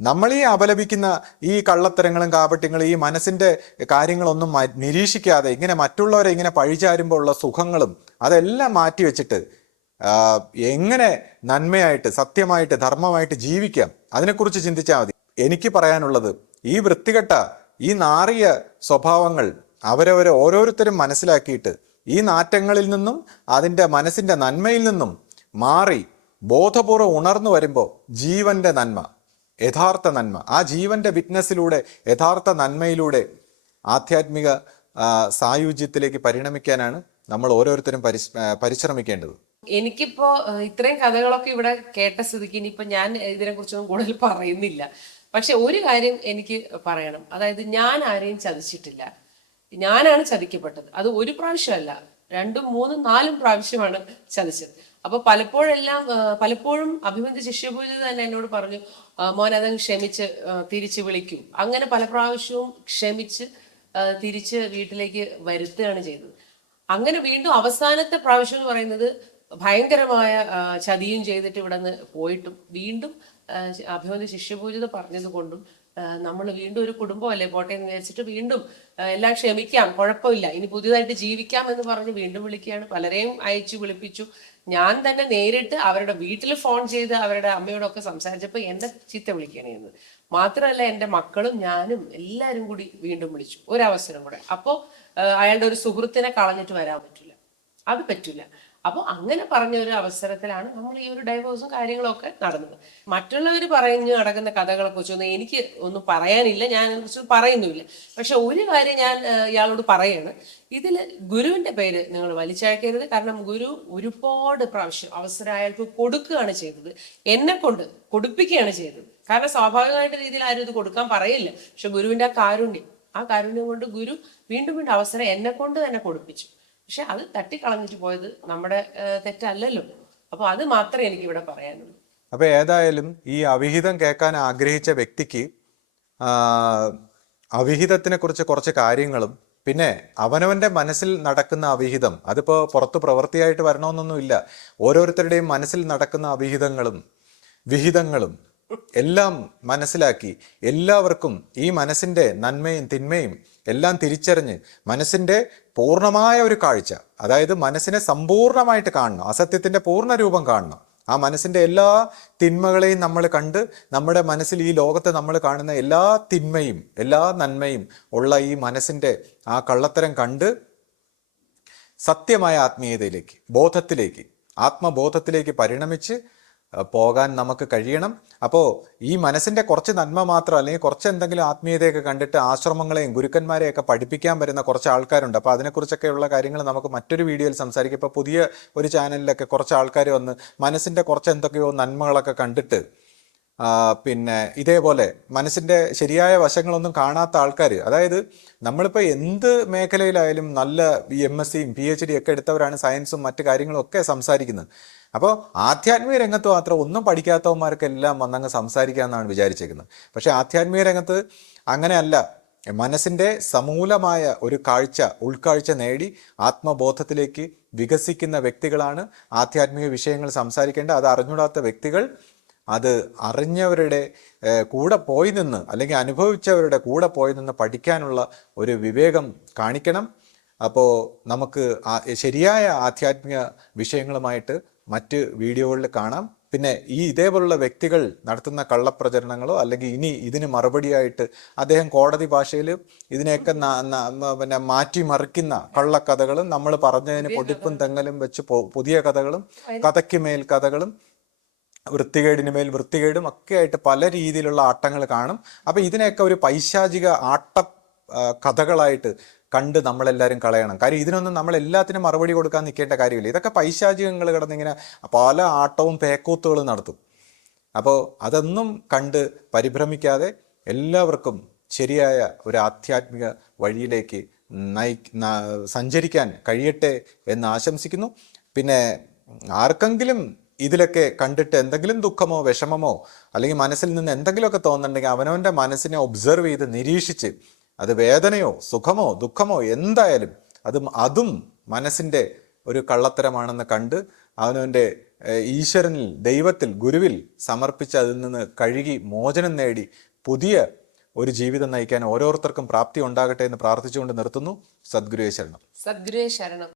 നമ്മൾ ഈ അപലപിക്കുന്ന ഈ കള്ളത്തരങ്ങളും കാപട്യങ്ങളും ഈ മനസ്സിൻ്റെ കാര്യങ്ങളൊന്നും നിരീക്ഷിക്കാതെ ഇങ്ങനെ മറ്റുള്ളവരെ ഇങ്ങനെ പഴിചാരുമ്പോൾ ഉള്ള സുഖങ്ങളും അതെല്ലാം മാറ്റിവെച്ചിട്ട് എങ്ങനെ നന്മയായിട്ട് സത്യമായിട്ട് ധർമ്മമായിട്ട് ജീവിക്കാം അതിനെക്കുറിച്ച് ചിന്തിച്ചാൽ മതി. എനിക്ക് പറയാനുള്ളത്, ഈ വൃത്തികെട്ട ഈ നാറിയ സ്വഭാവങ്ങൾ ഓരോരുത്തരും മനസ്സിലാക്കിയിട്ട് ഈ നാറ്റങ്ങളിൽ നിന്നും അതിൻ്റെ മനസ്സിൻ്റെ നന്മയിൽ നിന്നും മാറി ബോധപൂർവ്വം ഉണർന്നു വരുമ്പോൾ ജീവന്റെ നന്മ, യഥാർത്ഥ നന്മ, ആ ജീവന്റെ വിറ്റ്നസ്സിലൂടെ യഥാർത്ഥ നന്മയിലൂടെ ആധ്യാത്മിക സായുജ്യത്തിലേക്ക് പരിണമിക്കാനാണ് നമ്മൾ ഓരോരുത്തരും പരിശ്രമിക്കേണ്ടത്. എനിക്കിപ്പോ ഇത്രയും കഥകളൊക്കെ ഇവിടെ കേട്ട സ്ഥിതിക്ക് ഇനിയിപ്പോ ഞാൻ ഇതിനെ കുറിച്ചൊന്നും കൂടുതൽ പറയുന്നില്ല. പക്ഷെ ഒരു കാര്യം എനിക്ക് പറയണം, അതായത് ഞാൻ ആരെയും ചതിച്ചിട്ടില്ല. ഞാനാണ് ചതിക്കപ്പെട്ടത്. അത് ഒരു പ്രാവശ്യമല്ല, 2, 3, 4 പ്രാവശ്യമാണ് ചതിച്ചത്. അപ്പൊ പലപ്പോഴും അഭിമന്യ ശിഷ്യപൂജിത തന്നെ എന്നോട് പറഞ്ഞു, മോൻ അതങ്ങ് ക്ഷമിച്ച് തിരിച്ച് വിളിക്കൂ. അങ്ങനെ പല പ്രാവശ്യവും ക്ഷമിച്ച് തിരിച്ച് വീട്ടിലേക്ക് വരുത്തുകയാണ് ചെയ്തത്. അങ്ങനെ വീണ്ടും അവസാനത്തെ പ്രാവശ്യം എന്ന് പറയുന്നത് ഭയങ്കരമായ ചതിയും ചെയ്തിട്ട് ഇവിടെ നിന്ന് പോയിട്ടും വീണ്ടും അഭിമന്യ ശിഷ്യപൂജിത പറഞ്ഞത് കൊണ്ടും നമ്മൾ വീണ്ടും ഒരു കുടുംബമല്ലേ പോട്ടെ എന്ന് വിചാരിച്ചിട്ട് വീണ്ടും എല്ലാം ക്ഷമിക്കാം, കുഴപ്പമില്ല, ഇനി പുതിയതായിട്ട് ജീവിക്കാം എന്ന് പറഞ്ഞ് വീണ്ടും വിളിക്കുകയാണ്. പലരെയും അയച്ചു വിളിപ്പിച്ചു. ഞാൻ തന്നെ നേരിട്ട് അവരുടെ വീട്ടിൽ ഫോൺ ചെയ്ത് അവരുടെ അമ്മയോടൊക്കെ സംസാരിച്ചപ്പോൾ എന്നെ ചീത്ത വിളിക്കുകയാണ് ചെയ്യുന്നത്. മാത്രമല്ല എൻ്റെ മക്കളും ഞാനും എല്ലാവരും കൂടി വീണ്ടും വിളിച്ചു ഒരവസരം കൂടെ. അപ്പോൾ അയാളുടെ ഒരു സുഹൃത്തിനെ കളഞ്ഞിട്ട് വരാൻ പറ്റില്ല, അത് പറ്റില്ല. അപ്പോൾ അങ്ങനെ പറഞ്ഞ ഒരു അവസരത്തിലാണ് നമ്മൾ ഈ ഒരു ഡൈവോഴ്സും കാര്യങ്ങളൊക്കെ നടന്നത്. മറ്റുള്ളവർ പറഞ്ഞു നടക്കുന്ന കഥകളെ കുറിച്ചൊന്നും എനിക്ക് ഒന്നും പറയാനില്ല, ഞാൻ അതിനെക്കുറിച്ച് പറയുന്നുമില്ല. പക്ഷെ ഒരു കാര്യം ഞാൻ ഇയാളോട് പറയാണ്, ഇതിൽ ഗുരുവിന്റെ പേര് നിങ്ങൾ വലിച്ചഴക്കരുത്. കാരണം ഗുരു ഒരുപാട് പ്രാവശ്യം അവസരം അയാൾക്ക് കൊടുക്കുകയാണ് ചെയ്തത്, എന്നെ കൊണ്ട് കൊടുപ്പിക്കുകയാണ് ചെയ്തത്. കാരണം സ്വാഭാവികമായിട്ട് രീതിയിൽ ആരും ഇത് കൊടുക്കാൻ പറയില്ല. പക്ഷെ ഗുരുവിന്റെ ആ കാരുണ്യം കൊണ്ട് ഗുരു വീണ്ടും വീണ്ടും അവസരം എന്നെ കൊണ്ട് തന്നെ കൊടുപ്പിച്ചു. പക്ഷെ അത് തട്ടിക്കളഞ്ഞിട്ട് പോയത് നമ്മുടെ തെറ്റല്ലല്ലോ. അപ്പൊ അത് മാത്രമേ എനിക്ക് ഇവിടെ പറയാനുള്ളൂ. അപ്പൊ ഏതായാലും ഈ അവിഹിതം കേൾക്കാൻ ആഗ്രഹിച്ച വ്യക്തിക്ക് അവിഹിതത്തിനെ കുറിച്ച് കുറച്ച് കാര്യങ്ങളും പിന്നെ അവനവന്റെ മനസ്സിൽ നടക്കുന്ന അവിഹിതം, അതിപ്പോ പുറത്ത് പ്രവൃത്തിയായിട്ട് വരണമെന്നൊന്നുമില്ല, ഓരോരുത്തരുടെയും മനസ്സിൽ നടക്കുന്ന അവിഹിതങ്ങളും വിഹിതങ്ങളും എല്ലാം മനസ്സിലാക്കി എല്ലാവർക്കും ഈ മനസ്സിൻ്റെ നന്മയും തിന്മയും എല്ലാം തിരിച്ചറിഞ്ഞ് മനസ്സിൻ്റെ പൂർണ്ണമായ ഒരു കാഴ്ച, അതായത് മനസ്സിനെ സമ്പൂർണ്ണമായിട്ട് കാണണം, അസത്യത്തിൻ്റെ പൂർണ്ണ രൂപം കാണണം. ആ മനസ്സിൻ്റെ എല്ലാ തിന്മകളെയും നമ്മൾ കണ്ട് നമ്മുടെ മനസ്സിൽ ഈ ലോകത്ത് നമ്മൾ കാണുന്ന എല്ലാ തിന്മയും എല്ലാ നന്മയും ഉള്ള ഈ മനസ്സിൻ്റെ ആ കള്ളത്തരം കണ്ട് സത്യമായ ആത്മീയതയിലേക്ക്, ബോധത്തിലേക്ക്, ആത്മബോധത്തിലേക്ക് പരിണമിച്ച് പോകാൻ നമുക്ക് കഴിയണം. അപ്പോൾ ഈ മനസ്സിൻ്റെ കുറച്ച് നന്മ മാത്രം, അല്ലെങ്കിൽ കുറച്ച് എന്തെങ്കിലും ആത്മീയതയൊക്കെ കണ്ടിട്ട് ആശ്രമങ്ങളെയും ഗുരുക്കന്മാരെയൊക്കെ പഠിപ്പിക്കാൻ വരുന്ന കുറച്ച് ആൾക്കാരുണ്ട്. അപ്പോൾ അതിനെക്കുറിച്ചൊക്കെയുള്ള കാര്യങ്ങൾ നമുക്ക് മറ്റൊരു വീഡിയോയിൽ സംസാരിക്കും. ഇപ്പോൾ പുതിയ ഒരു ചാനലിലൊക്കെ കുറച്ച് ആൾക്കാർ വന്ന് മനസ്സിൻ്റെ കുറച്ച് എന്തൊക്കെയോ നന്മകളൊക്കെ കണ്ടിട്ട് പിന്നെ ഇതേപോലെ മനസ്സിൻ്റെ ശരിയായ വശങ്ങളൊന്നും കാണാത്ത ആൾക്കാർ, അതായത് നമ്മളിപ്പോൾ എന്ത് മേഖലയിലായാലും നല്ല MSc PhD ഒക്കെ എടുത്തവരാണ് സയൻസും മറ്റു കാര്യങ്ങളും ഒക്കെ സംസാരിക്കുന്നത്. അപ്പോൾ ആധ്യാത്മിക രംഗത്ത് മാത്രം ഒന്നും പഠിക്കാത്തവന്മാർക്കെല്ലാം വന്നങ്ങ് സംസാരിക്കാമെന്നാണ് വിചാരിച്ചേക്കുന്നത്. പക്ഷേ ആധ്യാത്മിക രംഗത്ത് അങ്ങനെയല്ല. മനസ്സിൻ്റെ സമൂലമായ ഒരു ഉൾക്കാഴ്ച നേടി ആത്മബോധത്തിലേക്ക് വികസിക്കുന്ന വ്യക്തികളാണ് ആധ്യാത്മിക വിഷയങ്ങൾ സംസാരിക്കേണ്ടത്. അത് അറിഞ്ഞൂടാത്ത വ്യക്തികൾ അത് അറിഞ്ഞവരുടെ കൂടെ പോയി നിന്ന്, അല്ലെങ്കിൽ അനുഭവിച്ചവരുടെ കൂടെ പോയി നിന്ന് പഠിക്കാനുള്ള ഒരു വിവേകം കാണിക്കണം. അപ്പോൾ നമുക്ക് ശരിയായ ആധ്യാത്മിക വിഷയങ്ങളുമായിട്ട് മറ്റ് വീഡിയോകളിൽ കാണാം. പിന്നെ ഇതേപോലുള്ള വ്യക്തികൾ നടത്തുന്ന കള്ളപ്രചരണങ്ങളോ അല്ലെങ്കിൽ ഇനി ഇതിന് മറുപടിയായിട്ട് അദ്ദേഹം കോടതി ഭാഷയിൽ ഇതിനെയൊക്കെ പിന്നെ മാറ്റിമറിക്കുന്ന കള്ളക്കഥകളും നമ്മൾ പറഞ്ഞതിന് പൊടിപ്പും തെങ്ങലും വെച്ച് പുതിയ കഥകളും കഥയ്ക്ക് മേൽ കഥകളും വൃത്തികേടിന് മേൽ വൃത്തികേടും ഒക്കെ ആയിട്ട് പല രീതിയിലുള്ള ആട്ടങ്ങൾ കാണും. അപ്പം ഇതിനെയൊക്കെ ഒരു പൈശാചിക കഥകളായിട്ട് കണ്ട് നമ്മളെല്ലാവരും കളയണം. കാര്യം ഇതിനൊന്നും നമ്മൾ എല്ലാത്തിനും മറുപടി കൊടുക്കാൻ നിൽക്കേണ്ട കാര്യമില്ല. ഇതൊക്കെ പൈശാചികങ്ങൾ കിടന്നിങ്ങനെ പല ആട്ടവും പേക്കൂത്തുകളും നടത്തും. അപ്പോൾ അതൊന്നും കണ്ട് പരിഭ്രമിക്കാതെ എല്ലാവർക്കും ശരിയായ ഒരു ആധ്യാത്മിക വഴിയിലേക്ക് സഞ്ചരിക്കാൻ കഴിയട്ടെ എന്ന് ആശംസിക്കുന്നു. പിന്നെ ആർക്കെങ്കിലും ഇതിലൊക്കെ കണ്ടിട്ട് എന്തെങ്കിലും ദുഃഖമോ വിഷമമോ അല്ലെങ്കിൽ മനസ്സിൽ നിന്ന് എന്തെങ്കിലുമൊക്കെ തോന്നുന്നുണ്ടെങ്കിൽ അവനവൻ്റെ മനസ്സിനെ ഒബ്സർവ് ചെയ്ത് നിരീക്ഷിച്ച് അത് വേദനയോ സുഖമോ ദുഃഖമോ എന്തായാലും അതും മനസ്സിൻ്റെ ഒരു കള്ളത്തരമാണെന്ന് കണ്ട് അവനവൻ്റെ ഈശ്വരനിൽ, ദൈവത്തിൽ, ഗുരുവിൽ സമർപ്പിച്ച് അതിൽ നിന്ന് കഴുകി മോചനം നേടി പുതിയ ഒരു ജീവിതം നയിക്കാൻ ഓരോരുത്തർക്കും പ്രാപ്തി ഉണ്ടാകട്ടെ എന്ന് പ്രാർത്ഥിച്ചുകൊണ്ട് നിർത്തുന്നു. സദ്ഗുരുവേ ശരണം. സദ്ഗുരുവേ ശരണം.